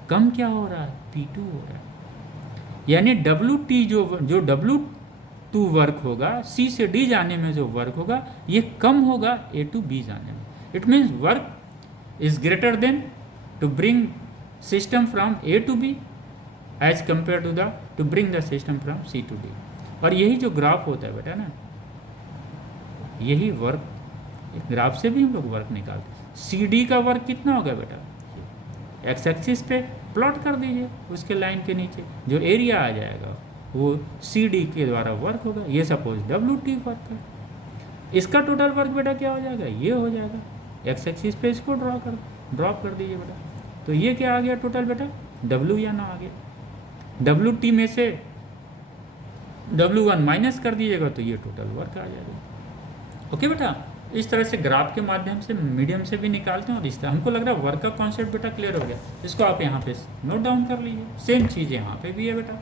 कम क्या हो रहा है, P2 हो रहा है। यानी WT जो W2 वर्क होगा, सी से डी जाने में जो वर्क होगा, ये कम होगा ए टू बी जाने में। It means work is greater than to bring system from A to B as compare to bring the system from C to D. और यही जो ग्राफ होता है बेटा ना, यही वर्क, ग्राफ से भी हम लोग वर्क निकालते हैं। सी डी का वर्क कितना होगा बेटा, एक्स एक्सिस पे प्लॉट कर दीजिए, उसके लाइन के नीचे जो एरिया आ जाएगा वो सी डी के द्वारा वर्क होगा। ये सपोज WT वर्क है, इसका टोटल वर्क बेटा क्या हो जाएगा, ये हो जाएगा। एक्स एक्सिस पे इसको ड्रॉप कर दीजिए बेटा, तो ये क्या आ गया टोटल बेटा, W या ना आ गया। WT में से W1 माइनस कर दीजिएगा तो ये टोटल वर्क आ जाएगा। ओके बेटा, इस तरह से ग्राफ के माध्यम से, मीडियम से भी निकालते हैं। और इस तरह हमको लग रहा है वर्क का कॉन्सेप्ट बेटा क्लियर हो गया। इसको आप यहाँ पे नोट डाउन कर लीजिए। सेम चीज़ यहाँ पे भी है बेटा,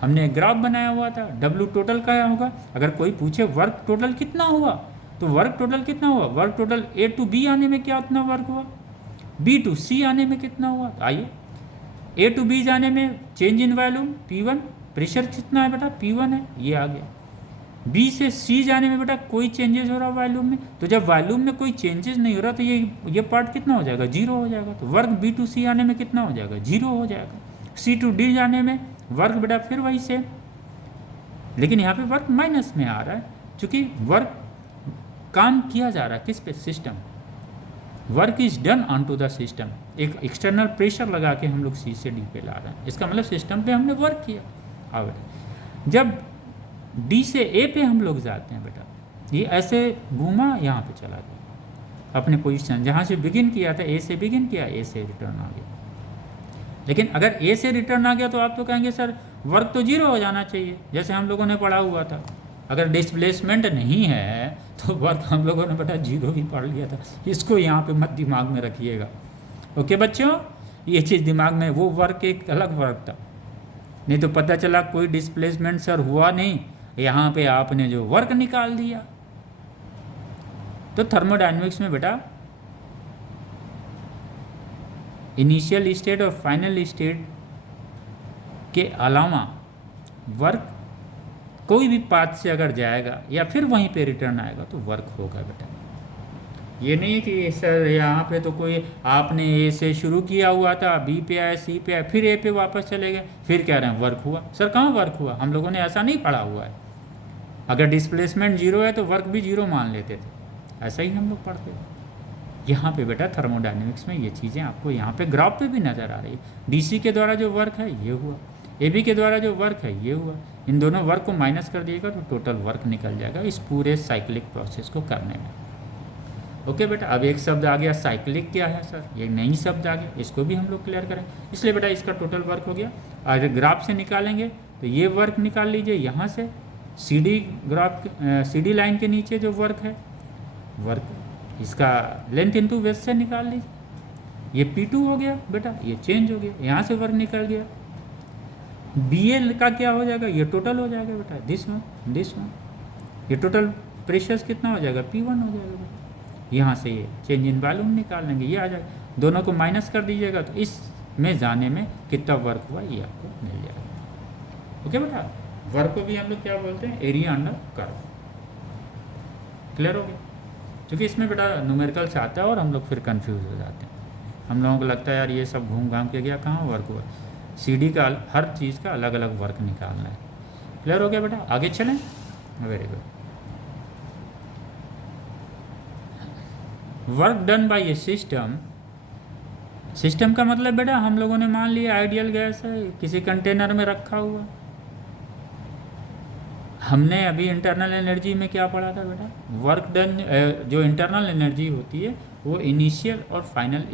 हमने एक ग्राफ बनाया हुआ था। W टोटल क्या होगा, अगर कोई पूछे वर्क टोटल कितना हुआ, तो वर्क टोटल कितना हुआ, work total A to B आने में क्या उतना वर्क हुआ, B टू C आने में कितना हुआ। तो आइए, A टू B जाने में change in volume P1, pressure कितना है बेटा, P1 है, ये आ गया। बी से सी जाने में बेटा कोई चेंजेस हो रहा है वॉल्यूम में, तो जब वॉल्यूम में कोई चेंजेस नहीं हो रहा तो ये पार्ट कितना हो जाएगा, 0 हो जाएगा। तो वर्क बी टू सी आने में कितना हो जाएगा, 0 हो जाएगा। सी टू डी जाने में वर्क बेटा फिर वही सेम, लेकिन यहाँ पे वर्क माइनस में आ रहा है, क्योंकि वर्क काम किया जा रहा है किस पे, system. Work is done on to the system. एक एक्सटर्नल प्रेशर लगा के हम लोग सी से डी पे ला रहे हैं, इसका मतलब सिस्टम पे हमने वर्क किया। अब जब डी से ए पे हम लोग जाते हैं बेटा, ये ऐसे घूमा, यहाँ पे चला गया अपने पोजीशन जहाँ से बिगिन किया था, ए से बिगिन किया, ए से रिटर्न आ गया। लेकिन अगर ए से रिटर्न आ गया तो आप तो कहेंगे सर वर्क तो 0 हो जाना चाहिए, जैसे हम लोगों ने पढ़ा हुआ था। अगर डिस्प्लेसमेंट नहीं है तो वर्क हम लोगों ने बेटा 0 ही पढ़ लिया था। इसको यहाँ पे मत दिमाग में रखिएगा। ओके बच्चों, ये चीज़ दिमाग में, वो वर्क एक अलग वर्क था, नहीं तो पता चला कोई डिस्प्लेसमेंट सर हुआ नहीं, यहाँ पे आपने जो वर्क निकाल दिया। तो थर्मोडायनेमिक्स में बेटा इनिशियल स्टेट और फाइनल स्टेट के अलावा वर्क कोई भी पाथ से अगर जाएगा या फिर वहीं पे रिटर्न आएगा तो वर्क होगा बेटा। ये नहीं कि सर यहाँ पे तो कोई आपने ए से शुरू किया हुआ था, बी पे आया, सी पे आया, फिर ए पे वापस चले गए, फिर कह रहे हैं वर्क हुआ। सर कहाँ वर्क हुआ, हम लोगों ने ऐसा नहीं पढ़ा हुआ है। अगर डिस्प्लेसमेंट 0 है तो वर्क भी 0 मान लेते थे, ऐसा ही हम लोग पढ़ते थे। यहाँ पे बेटा थर्मोडायनेमिक्स में ये चीज़ें आपको यहाँ पे ग्राफ पे भी नज़र आ रही है। डीसी के द्वारा जो वर्क है ये हुआ, एबी के द्वारा जो वर्क है ये हुआ। इन दोनों वर्क को माइनस कर दिएगा तो टोटल वर्क निकल जाएगा इस पूरे साइक्लिक प्रोसेस को करने में। ओके बेटा, अब एक शब्द आ गया साइक्लिक, क्या है सर, ये नई शब्द आ गया, इसको भी हम लोग क्लियर करें। इसलिए बेटा इसका टोटल वर्क हो गया। अगर ग्राफ से निकालेंगे तो ये वर्क निकाल लीजिए, यहाँ से सीडी ग्राफ, सीडी लाइन के नीचे जो वर्क है, वर्क इसका लेंथ इनटू वेथ से निकाल लीजिए। ये P2 हो गया बेटा, ये चेंज हो गया, यहाँ से वर्क निकल गया। बी ए का क्या हो जाएगा, ये टोटल हो जाएगा बेटा, दिस वन, ये टोटल प्रेशर्स कितना हो जाएगा, P1 हो जाएगा बेटा। यहाँ से ये चेंज इन वॉल्यूम निकाल लेंगे, ये आ जाएगा, दोनों को माइनस कर दीजिएगा तो इसमें जाने में कितना वर्क हुआ ये आपको मिल जाएगा। ओके बेटा, वर्क को भी हम लोग क्या बोलते हैं, एरिया अंडर कर्व। क्लियर हो गया? क्योंकि इसमें बेटा न्यूमेरिकल से आता है और हम लोग फिर कंफ्यूज हो जाते हैं, हम लोगों को लगता है यार ये सब घूम घाम के गया, कहाँ वर्क हुआ। CD का हर चीज़ का अलग अलग वर्क निकालना है। क्लियर हो गया बेटा, आगे चलें। Very good. Work done by A system, system का मतलब बेटा हम लोगों ने मान लिया आइडियल गैस है, किसी कंटेनर में रखा हुआ। हमने अभी इंटरनल एनर्जी में क्या पढ़ा था बेटा, वर्क डन, जो इंटरनल एनर्जी होती है वो इनिशियल और फाइनल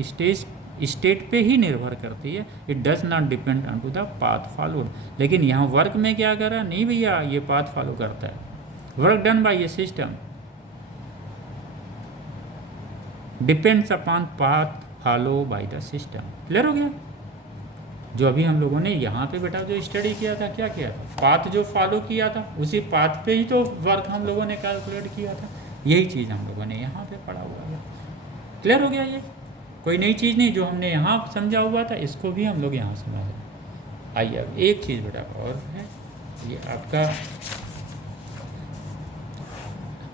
स्टेट पे ही निर्भर करती है। It does not depend on to the path followed. लेकिन यहाँ वर्क में क्या कर रहा है, नहीं भैया ये पाथ फॉलो करता है। Work done by A system depends upon path follow by the system. Clear हो गया? जो अभी हम लोगों ने यहाँ पे बेटा जो स्टडी किया था, क्या किया था, पाथ जो फॉलो किया था उसी पाथ पे ही तो वर्क हम लोगों ने कैलकुलेट किया था। यही चीज़ हम लोगों ने यहाँ पे पढ़ा हुआ है। क्लियर हो गया? ये कोई नई चीज़ नहीं, जो हमने यहाँ समझा हुआ था इसको भी हम लोग यहाँ समझ रहे। आइए अब एक चीज़ बेटा और है, ये आपका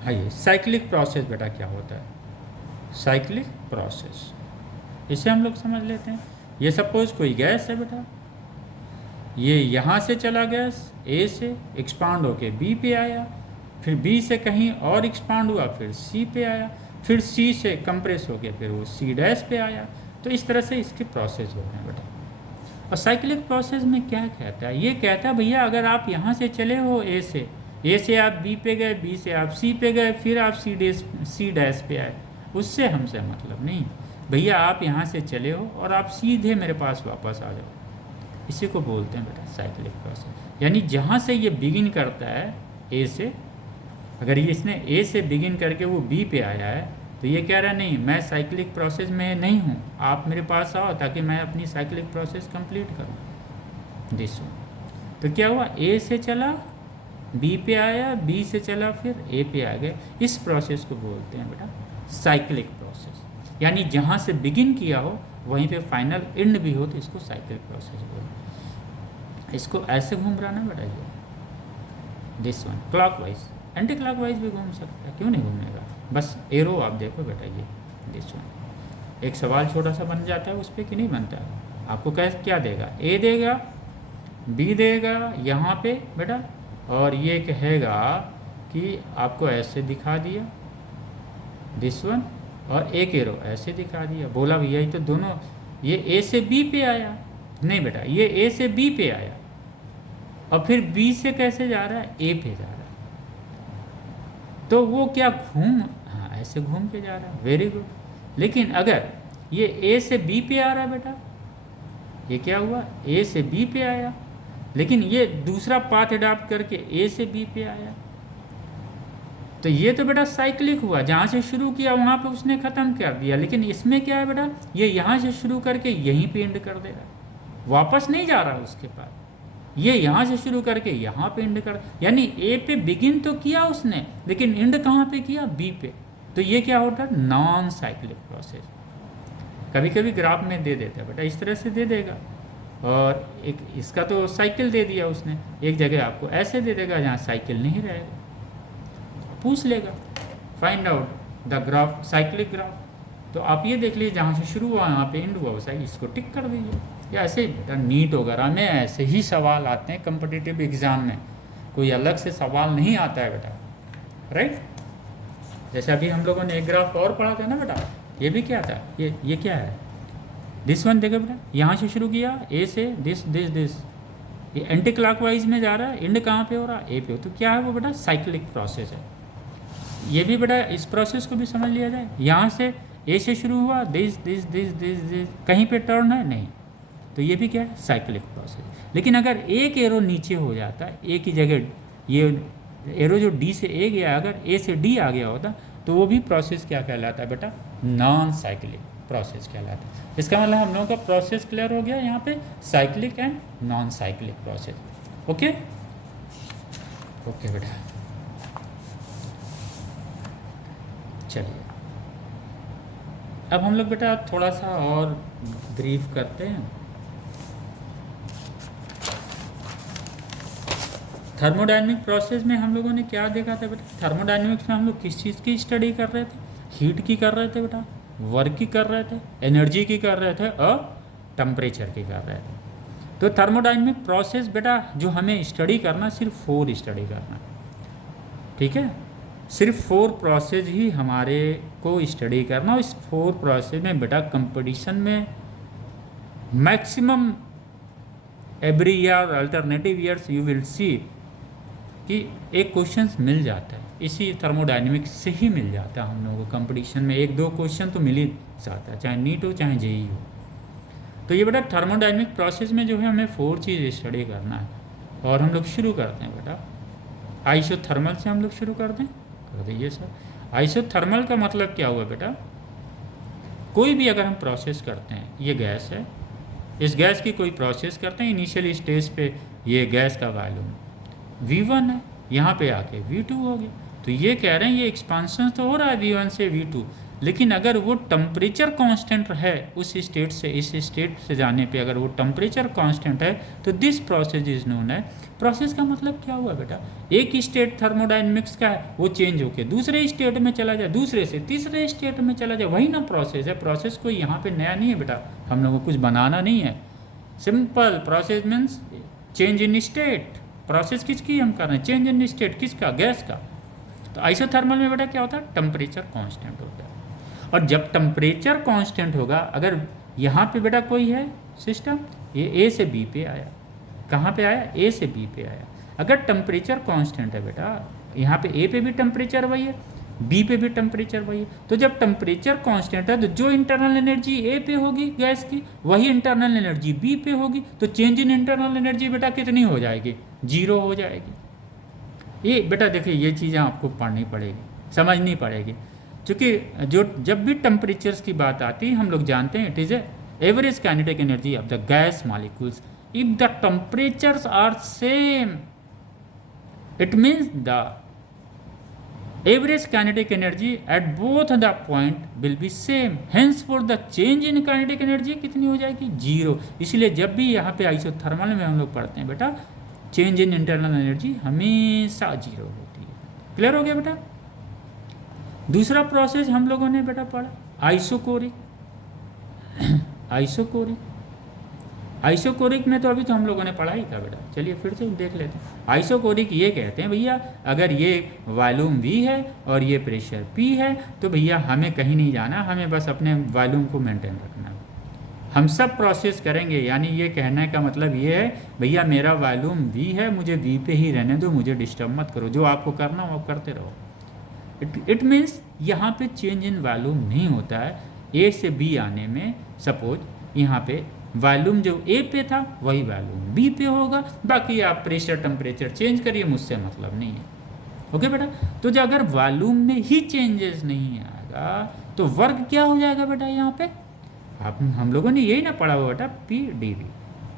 आइए साइक्लिक प्रोसेस बेटा क्या होता है। साइक्लिक प्रोसेस इसे हम लोग समझ लेते हैं। ये सपोज कोई गैस है बेटा, ये यहाँ से चला गैस ए से एक्सपांड होके बी पे आया, फिर बी से कहीं और एक्सपांड हुआ, फिर सी पे आया, फिर सी से कंप्रेस होके फिर वो सी डैश पे आया। तो इस तरह से इसके प्रोसेस होते हैं बेटा। और साइक्लिक प्रोसेस में क्या कहता है, ये कहता है भैया अगर आप यहाँ से चले हो ए से आप बी पे गए, बी से आप सी पे गए, फिर आप सी डैश पे आए, उससे हमसे मतलब नहीं भैया, आप यहाँ से चले हो और आप सीधे मेरे पास वापस आ जाओ। इसी को बोलते हैं बेटा साइक्लिक प्रोसेस। यानी जहाँ से ये बिगिन करता है ए से, अगर ये इसने ए से बिगिन करके वो बी पे आया है तो ये कह रहा है नहीं मैं साइक्लिक प्रोसेस में नहीं हूँ, आप मेरे पास आओ ताकि मैं अपनी साइक्लिक प्रोसेस कंप्लीट करूँ। This one. तो क्या हुआ, ए से चला बी पे आया, बी से चला फिर ए पे आ गए। इस प्रोसेस को बोलते हैं बेटा साइक्लिक प्रोसेस। यानी जहाँ से बिगिन किया हो वहीं पे फाइनल एंड भी हो तो इसको साइक्लिक प्रोसेस बोलते हैं। इसको ऐसे घूम रहा ना बेटा, ये this one clockwise, anti clockwise भी घूम सकता है, क्यों नहीं घूमेगा। बस एरो आप देखो बेटा, ये दिस वन। एक सवाल छोटा सा बन जाता है उस पर कि नहीं बनता है। आपको क्या देगा, ए देगा, बी देगा यहाँ पे बेटा, और ये कहेगा कि आपको ऐसे दिखा दिया दिस वन, और एक एरो ऐसे दिखा दिया। बोला भैया ये तो दोनों, ये ए से बी पे आया, नहीं बेटा ये ए से बी पे आया और फिर बी से कैसे जा रहा है, ए पे जा रहा है। तो वो क्या हाँ ऐसे घूम के जा रहा है, वेरी गुड। लेकिन अगर ये ए से बी पे आ रहा है बेटा, ये क्या हुआ, ए से बी पे आया, लेकिन ये दूसरा पाथ अडॉप्ट करके ए से बी पे आया, तो ये तो बेटा साइक्लिक हुआ। जहाँ से शुरू किया वहाँ पे उसने ख़त्म कर दिया। लेकिन इसमें क्या है बेटा, ये यहाँ से शुरू करके यहीं पे एंड कर दे रहा है, वापस नहीं जा रहा उसके पास। ये यहाँ से शुरू करके यहाँ पे एंड कर, यानी ए पे बिगिन तो किया उसने लेकिन एंड कहाँ पे किया, बी पे। तो ये क्या होता है, नॉन साइक्लिक प्रोसेस। कभी कभी ग्राफ में दे देता है बेटा, इस तरह से दे देगा, और एक इसका तो साइकिल दे दिया उसने, एक जगह आपको ऐसे दे देगा जहाँ साइकिल नहीं रहेगा, पूछ लेगा find out the graph, cyclic graph. तो आप ये देख लीजिए जहाँ से शुरू हुआ यहाँ पे एंड हुआ, वैसा इसको टिक कर दीजिए। या ऐसे बेटा नीट वगैरह में ऐसे ही सवाल आते हैं, कम्पिटिटिव एग्जाम में कोई अलग से सवाल नहीं आता है बेटा, राइट। जैसे अभी हम लोगों ने एक ग्राफ और पढ़ा था ना बेटा, ये भी क्या था, ये क्या है, दिस वन देखो बेटा, यहाँ से शुरू किया ए से, दिस दिस दिस, ये एंटी क्लॉकवाइज में जा रहा है, एंड कहाँ पे हो रहा है, ए पे हो। तो क्या है वो बेटा, साइक्लिक प्रोसेस है। ये भी बेटा इस प्रोसेस को भी समझ लिया जाए। यहाँ से ए से शुरू हुआ, this this this this this, कहीं पे टर्न है नहीं, तो ये भी क्या है, साइक्लिक प्रोसेस। लेकिन अगर एक एरो नीचे हो जाता है, ए की जगह ये एरो जो डी से ए गया, अगर ए से डी आ गया होता तो वो भी प्रोसेस क्या कहलाता है बेटा, नॉन साइक्लिक प्रोसेस कहलाता है। इसका मतलब हम लोगों का प्रोसेस क्लियर हो गया यहाँ पे, cyclic and non cyclic process. Okay okay बेटा, चलिए अब हम लोग बेटा थोड़ा सा और ब्रीफ करते हैं। थर्मोडायनेमिक प्रोसेस में हम लोगों ने क्या देखा था बेटा? थर्मोडायनेमिक्स में हम लोग किस चीज़ की स्टडी कर रहे थे? हीट की कर रहे थे बेटा, वर्क की कर रहे थे, एनर्जी की कर रहे थे और टेम्परेचर की कर रहे थे। तो थर्मोडायनेमिक प्रोसेस बेटा जो हमें स्टडी करना, सिर्फ 4 स्टडी करना, ठीक है? सिर्फ 4 प्रोसेस ही हमारे को स्टडी करना। और इस 4 प्रोसेस में बेटा कंपटीशन में maximum every year, alternative years you will see कि एक क्वेश्चन मिल जाता है, इसी थर्मोडायनेमिक्स से ही मिल जाता है हम लोगों को। कंपटीशन में 1-2 क्वेश्चन तो मिल ही जाता है, चाहे नीट हो चाहे जेईई हो। तो ये बेटा थर्मोडायनेमिक प्रोसेस में जो है हमें 4 चीज़ स्टडी करना है। और हम लोग शुरू करते हैं बेटा आइसोथर्मल से। हम लोग शुरू करते हैं, कर दीजिए सर। आइसोथर्मल का मतलब क्या हुआ बेटा? कोई भी अगर हम प्रोसेस करते हैं, ये गैस है, इस गैस की कोई प्रोसेस करते हैं, इनिशियल स्टेज पे ये गैस का वॉल्यूम V1 है, यहाँ पे आके V2 हो गया। तो ये कह रहे हैं ये एक्सपांसन तो हो रहा है V1 से V2, लेकिन अगर वो टेम्परेचर कांस्टेंट है उस स्टेट से इस स्टेट से जाने पे, अगर वो टेम्परेचर कांस्टेंट है तो दिस प्रोसेस इज नोन है। प्रोसेस का मतलब क्या हुआ बेटा? एक स्टेट थर्मोडायनेमिक्स का है, वो चेंज होकर दूसरे स्टेट में चला जाए, दूसरे से तीसरे स्टेट में चला जाए, वही ना प्रोसेस है। प्रोसेस कोई यहाँ पे नया नहीं है बेटा, हम लोगों को कुछ बनाना नहीं है। Simple process means change in state. Process किसकी हम कर रहे हैं? चेंज इन स्टेट, किसका? गैस का। तो आइसोथर्मल में बेटा क्या होता है? टेम्परेचर कांस्टेंट होता है। और जब टेम्परेचर कांस्टेंट होगा, अगर यहाँ पे बेटा कोई है सिस्टम, ये ए से बी पे आया, कहाँ पे आया? ए से बी पे आया। अगर टेम्परेचर कांस्टेंट है बेटा, यहाँ पे ए पे भी टेम्परेचर वही है, बी पे भी टेम्परेचर वही है। तो जब टेम्परेचर कांस्टेंट है तो जो इंटरनल एनर्जी ए पे होगी गैस की, वही इंटरनल एनर्जी बी पे होगी। तो चेंज इन इंटरनल एनर्जी बेटा कितनी हो जाएगी? 0 हो जाएगी। ये बेटा देखिए, ये चीज़ें आपको पढ़नी पड़ेगी, समझनी पड़ेगी, क्योंकि जो जब भी टेम्परेचर्स की बात आती है हम लोग जानते हैं it is average kinetic energy of the gas molecules if the temperatures are same, it means the average kinetic energy at both the point will be same, henceforth the change in kinetic energy कितनी हो जाएगी? 0। इसलिए जब भी यहाँ पे isothermal में हम लोग पढ़ते हैं बेटा, चेंज इन इंटरनल एनर्जी हमेशा 0 होती है। क्लियर हो गया बेटा? दूसरा प्रोसेस हम लोगों ने बेटा पढ़ा आइसोकोरिक। आइसोकोरिक आइसोकोरिक में तो अभी तो हम लोगों ने पढ़ा ही था बेटा, चलिए फिर से देख लेते हैं। आइसोकोरिक ये कहते हैं भैया, अगर ये वॉल्यूम V है और ये प्रेशर P है तो भैया हमें कहीं नहीं जाना, हमें बस अपने वॉल्यूम को मेंटेन रखना है। हम सब प्रोसेस करेंगे, यानी ये कहने का मतलब ये है भैया मेरा वॉल्यूम V है, मुझे V पे ही रहने दो, मुझे डिस्टर्ब मत करो, जो आपको करना हो आप करते रहो। इट मीन्स यहाँ पे चेंज इन वॉल्यूम नहीं होता है। A से B आने में सपोज यहाँ पे वॉल्यूम जो ए पे था वही वॉल्यूम बी पे होगा, बाकी आप प्रेशर टेम्परेचर चेंज करिए, मुझसे मतलब नहीं है। ओके बेटा? तो जो अगर वॉल्यूम में ही चेंजेस नहीं आएगा तो वर्क क्या हो जाएगा बेटा? यहाँ पे हम लोगों ने यही ना पढ़ा हुआ बेटा, PdV।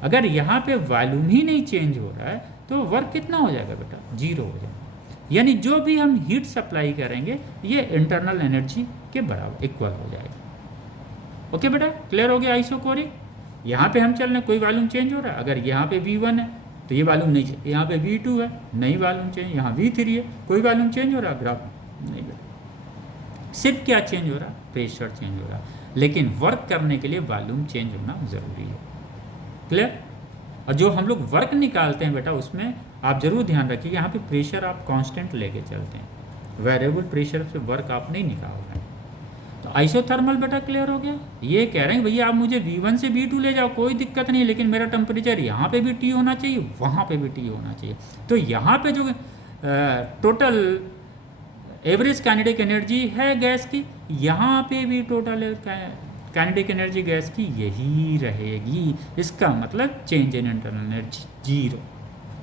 अगर यहाँ पे वॉल्यूम ही नहीं चेंज हो रहा है तो वर्क कितना हो जाएगा बेटा? 0 हो जाएगा। यानी जो भी हम हीट सप्लाई करेंगे ये इंटरनल एनर्जी के बराबर इक्वल हो जाएगा। ओके बेटा? क्लियर हो गया आइसोकोरिक? यहाँ पे हम चल रहे हैं, कोई वॉल्यूम चेंज हो रहा है, अगर यहाँ पे V1 है तो ये वॉल्यूम नहीं चेंज, यहाँ पे V2 है नहीं वॉल्यूम चेंज, यहाँ V3 है कोई वॉल्यूम चेंज हो रहा है? ग्राफ नहीं बेटा, सिर्फ क्या चेंज हो रहा है? प्रेशर चेंज हो रहा है। लेकिन वर्क करने के लिए वॉल्यूम चेंज होना ज़रूरी है। क्लियर? और जो हम लोग वर्क निकालते हैं बेटा उसमें आप जरूर ध्यान रखिए, यहाँ पे प्रेशर आप कांस्टेंट लेके चलते हैं, वेरिएबल प्रेशर से वर्क आप नहीं निकाल रहे हैं। तो आइसोथर्मल बेटा क्लियर हो गया? ये कह रहे हैं भैया आप मुझे V1 से V2 ले जाओ, कोई दिक्कत नहीं, लेकिन मेरा टेम्परेचर यहाँ पे भी T होना चाहिए, वहाँ पे भी T होना चाहिए। तो यहाँ पे जो टोटल एवरेज काइनेटिक एनर्जी है गैस की, यहाँ पे भी टोटल काइनेटिक एनर्जी गैस की यही रहेगी। इसका मतलब change in internal energy 0।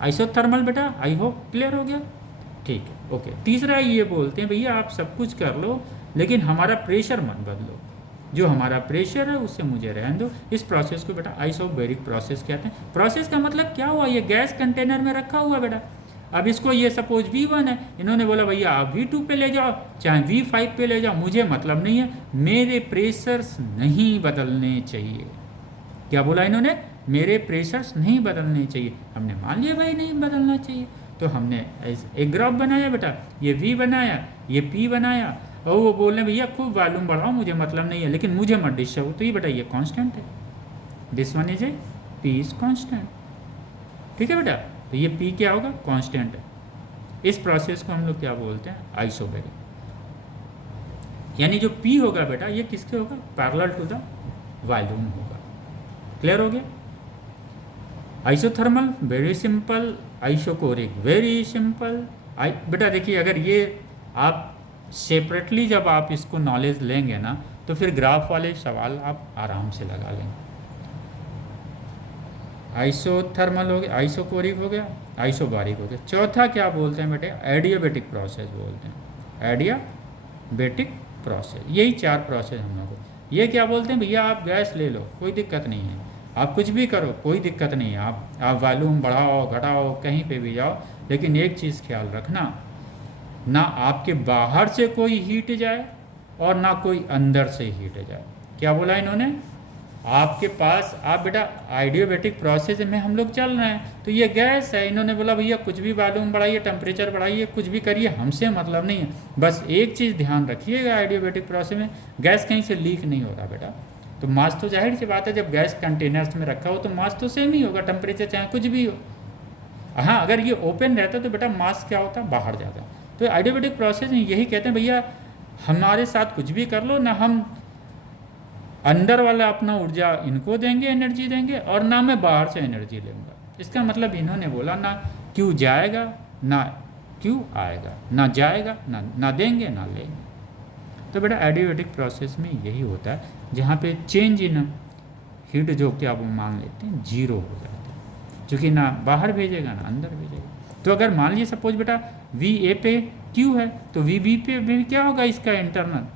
Isothermal बेटा आई होप क्लियर हो गया? ठीक है, ओके। तीसरा ये बोलते हैं भैया आप सब कुछ कर लो लेकिन हमारा प्रेशर मत बदलो। जो हमारा प्रेशर है उससे मुझे रहने दो। इस प्रोसेस को बेटा आइसोबैरिक प्रोसेस कहते हैं। प्रोसेस का मतलब क्या हुआ, ये गैस कंटेनर में रखा हुआ बेटा। अब इसको ये सपोज V1 है, इन्होंने बोला भैया आप V2 पे ले जाओ चाहे V5 पे ले जाओ, मुझे मतलब नहीं है, मेरे प्रेशर्स नहीं बदलने चाहिए। क्या बोला इन्होंने, मेरे प्रेशर्स नहीं बदलने चाहिए। हमने मान लिया भाई नहीं बदलना चाहिए, तो हमने एक ग्राफ बनाया बेटा, ये V बनाया, ये P बनाया, और वो बोल रहे भैया खूब वॉल्यूम बढ़ाओ, मुझे मतलब नहीं है, लेकिन मुझे मत डिस्टर्ब। तो ये बेटा ये कांस्टेंट है, this one is a P is constant. ठीक है बेटा, तो ये P क्या होगा, कांस्टेंट है। इस प्रोसेस को हम लोग क्या बोलते हैं, आइसोबैरिक। यानी जो P होगा बेटा ये किसके होगा, पैरेलल टू द वॉल्यूम होगा। क्लियर हो गया। Isothermal very simple, isochoric very simple. बेटा देखिए अगर ये आप सेपरेटली जब आप इसको नॉलेज लेंगे ना तो फिर ग्राफ वाले सवाल आप आराम से लगा लेंगे। आइसोथर्मल हो गया, आइसोकोरिक हो गया, आइसोबारिक हो गया। चौथा क्या बोलते हैं बेटे, एडियाबेटिक प्रोसेस बोलते हैं, एडियाबेटिक प्रोसेस। यही 4 प्रोसेस हम लोग को। ये क्या बोलते हैं भैया आप गैस ले लो कोई दिक्कत नहीं है, आप कुछ भी करो कोई दिक्कत नहीं है, आप वॉल्यूम बढ़ाओ घटाओ कहीं पे भी जाओ, लेकिन एक चीज़ ख्याल रखना, ना आपके बाहर से कोई हीट जाए और ना कोई अंदर से हीट जाए। क्या बोला इन्होंने, आपके पास आप बेटा आइडियोबैटिक प्रोसेस में हम लोग चल रहे हैं, तो ये गैस है, इन्होंने बोला भैया कुछ भी वॉल्यूम बढ़ाइए टेम्परेचर बढ़ाइए कुछ भी करिए हमसे मतलब नहीं है। बस एक चीज़ ध्यान रखिएगा, आइडियोबैटिक प्रोसेस में गैस कहीं से लीक नहीं हो रहा बेटा। तो मास तो जाहिर सी बात है जब गैस कंटेनर्स में रखा हो तो मास तो सेम ही होगा, टेम्परेचर चाहे कुछ भी हो। हाँ अगर ये ओपन रहता तो बेटा मास क्या होता बाहर जाता। तो आइडियोबैटिक प्रोसेस में यही कहते हैं भैया हमारे साथ कुछ भी कर लो ना, हम अंदर वाला अपना ऊर्जा इनको देंगे एनर्जी देंगे और ना मैं बाहर से एनर्जी लूँगा। इसका मतलब इन्होंने बोला ना क्यों जाएगा ना क्यों आएगा, ना जाएगा ना देंगे ना लेंगे। तो बेटा एडियोबैटिक प्रोसेस में यही होता है जहाँ पे चेंज इन हीट जो कि आप मान लेते हैं 0 हो जाता है, क्योंकि ना बाहर भेजेगा ना अंदर भेजेगा। तो अगर मान लीजिए सपोज बेटा VA पे Q है तो VB पे भी क्या होगा, इसका इंटरनल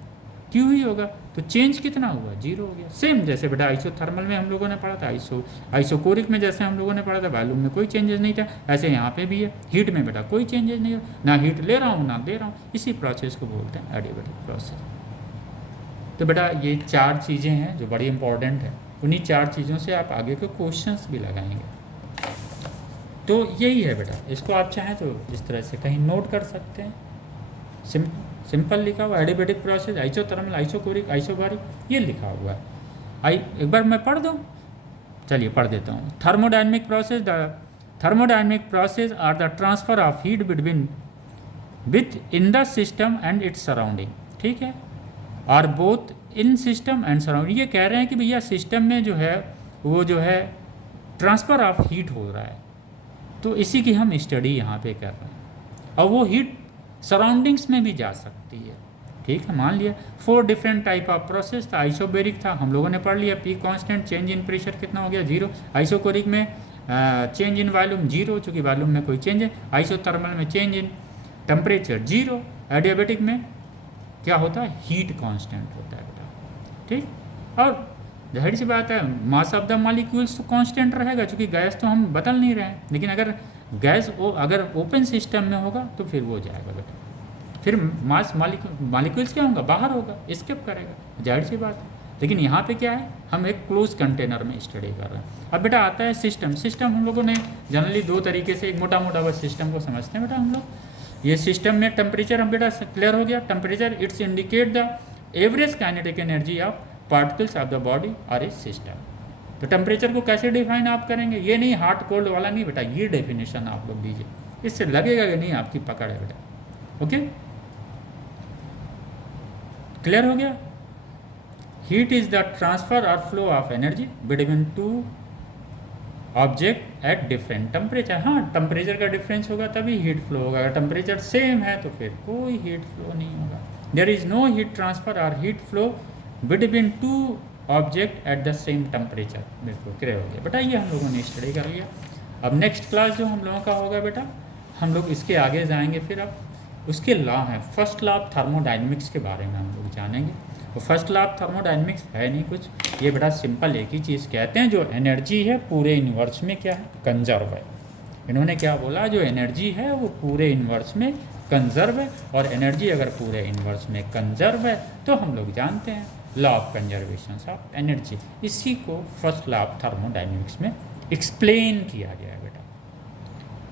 Q ही होगा, तो चेंज कितना हुआ 0 हो गया। सेम जैसे बेटा आइसोथर्मल में हम लोगों ने पढ़ा था, आइसोकोरिक में जैसे हम लोगों ने पढ़ा था वॉल्यूम में कोई चेंजेस नहीं था, ऐसे यहाँ पे भी है हीट में बेटा कोई चेंजेस नहीं हो, ना हीट ले रहा हूँ ना दे रहा हूँ। इसी प्रोसेस को बोलते हैं एडियोबैटिक प्रोसेस। तो बेटा ये 4 चीज़ें हैं जो बड़ी इंपॉर्टेंट है, उन्हीं 4 चीज़ों से आप आगे के क्वेश्चंस भी लगाएंगे। तो यही है बेटा, इसको आप चाहें तो इस तरह से कहीं नोट कर सकते हैं। सिंपल लिखा हुआ adiabatic process, isothermal, isochoric, isobaric, ये लिखा हुआ है। एक बार मैं पढ़ दूँ, चलिए पढ़ देता हूँ। Thermodynamic process, the thermodynamic process are the transfer of heat between with in the system and its surrounding. ठीक है, are both in system and surrounding. ये कह रहे हैं कि भैया सिस्टम में जो है वो जो है ट्रांसफ़र ऑफ हीट हो रहा है, तो इसी की हम स्टडी यहाँ पे कर रहे हैं, और वो हीट सराउंडिंग्स में भी जा सकती है। ठीक है, मान लिया 4 डिफरेंट टाइप ऑफ प्रोसेस था। आइसोबैरिक था हम लोगों ने पढ़ लिया, P constant, change in pressure कितना हो गया 0। आइसोकोरिक में चेंज इन वॉल्यूम 0 चूँकि वॉल्यूम में कोई चेंज है। आइसोथर्मल में चेंज इन टेम्परेचर 0। एडियोबैटिक में क्या होता है, हीट कांस्टेंट होता है बेटा। ठीक, और जाहिर सी बात है मास ऑफ द मॉलिक्यूल्स तो कांस्टेंट रहेगा, क्योंकि गैस तो हम बदल नहीं रहे हैं। लेकिन अगर गैस अगर ओपन सिस्टम में होगा तो फिर वो जाएगा बेटा, फिर मास मॉलिक्यूल्स क्या होगा बाहर होगा, स्किप करेगा, जाहिर सी बात है। लेकिन यहाँ पे क्या है, हम एक क्लोज कंटेनर में स्टडी कर रहे हैं। अब बेटा आता है सिस्टम। सिस्टम हम लोगों ने जनरली 2 तरीके से, एक मोटा मोटा बस सिस्टम को समझते हैं बेटा हम लोग। ये सिस्टम में टेम्परेचर हम बेटा क्लियर हो गया, temperature it's indicate the average kinetic energy of particles of the body और ए सिस्टम। तो टेम्परेचर को कैसे डिफाइन आप करेंगे, ये नहीं हॉट कोल्ड वाला नहीं बेटा, ये डेफिनेशन आप लोग दीजिए, इससे लगेगा कि नहीं आपकी पकड़ है बेटा। ओके, क्लियर हो गया। हीट इज द ट्रांसफर और flow of energy between 2 object at different temperature. हाँ, टेम्परेचर का डिफरेंस होगा तभी हीट फ्लो होगा, अगर टेम्परेचर सेम है तो फिर कोई हीट फ्लो नहीं होगा। There is no heat transfer और heat flow between 2 object at the same temperature. बिल्कुल क्लियर हो गया बेटा, ये हम लोगों ने स्टडी कर लिया। अब नेक्स्ट क्लास जो हम लोगों का होगा बेटा, हम लोग इसके आगे जाएंगे, फिर अब उसके लॉ हैं। फर्स्ट लॉ ऑफ थर्मोडायनेमिक्स के बारे में हम लोग जानेंगे, वो फर्स्ट लॉ ऑफ थर्मोडायनेमिक्स है नहीं कुछ, ये बड़ा सिंपल एक ही चीज़ कहते हैं, जो एनर्जी है पूरे यूनिवर्स में क्या है, कंजर्व है। इन्होंने क्या बोला, जो एनर्जी है वो पूरे यूनिवर्स में कंजर्व है, और एनर्जी अगर पूरे यूनिवर्स में कंजर्व है तो हम लोग जानते हैं law of conservation of energy. इसी को फर्स्ट लॉ ऑफ थर्मोडायनेमिक्स में एक्सप्लेन किया गया है बेटा।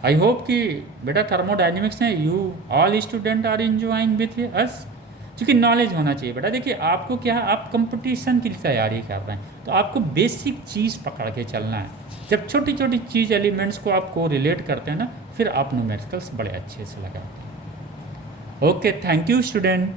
आई होप कि बेटा थर्मोडायनेमिक्स में you all student are enjoying with us, क्योंकि नॉलेज होना चाहिए बेटा। देखिए आपको क्या है, आप कंपटीशन की तैयारी कर रहे हैं तो आपको बेसिक चीज़ पकड़ के चलना है। जब छोटी छोटी चीज़ एलिमेंट्स को आपको रिलेट करते हैं ना, फिर आप न्यूमेरिकल्स बड़े अच्छे से लगाते हैं। Okay, thank you student.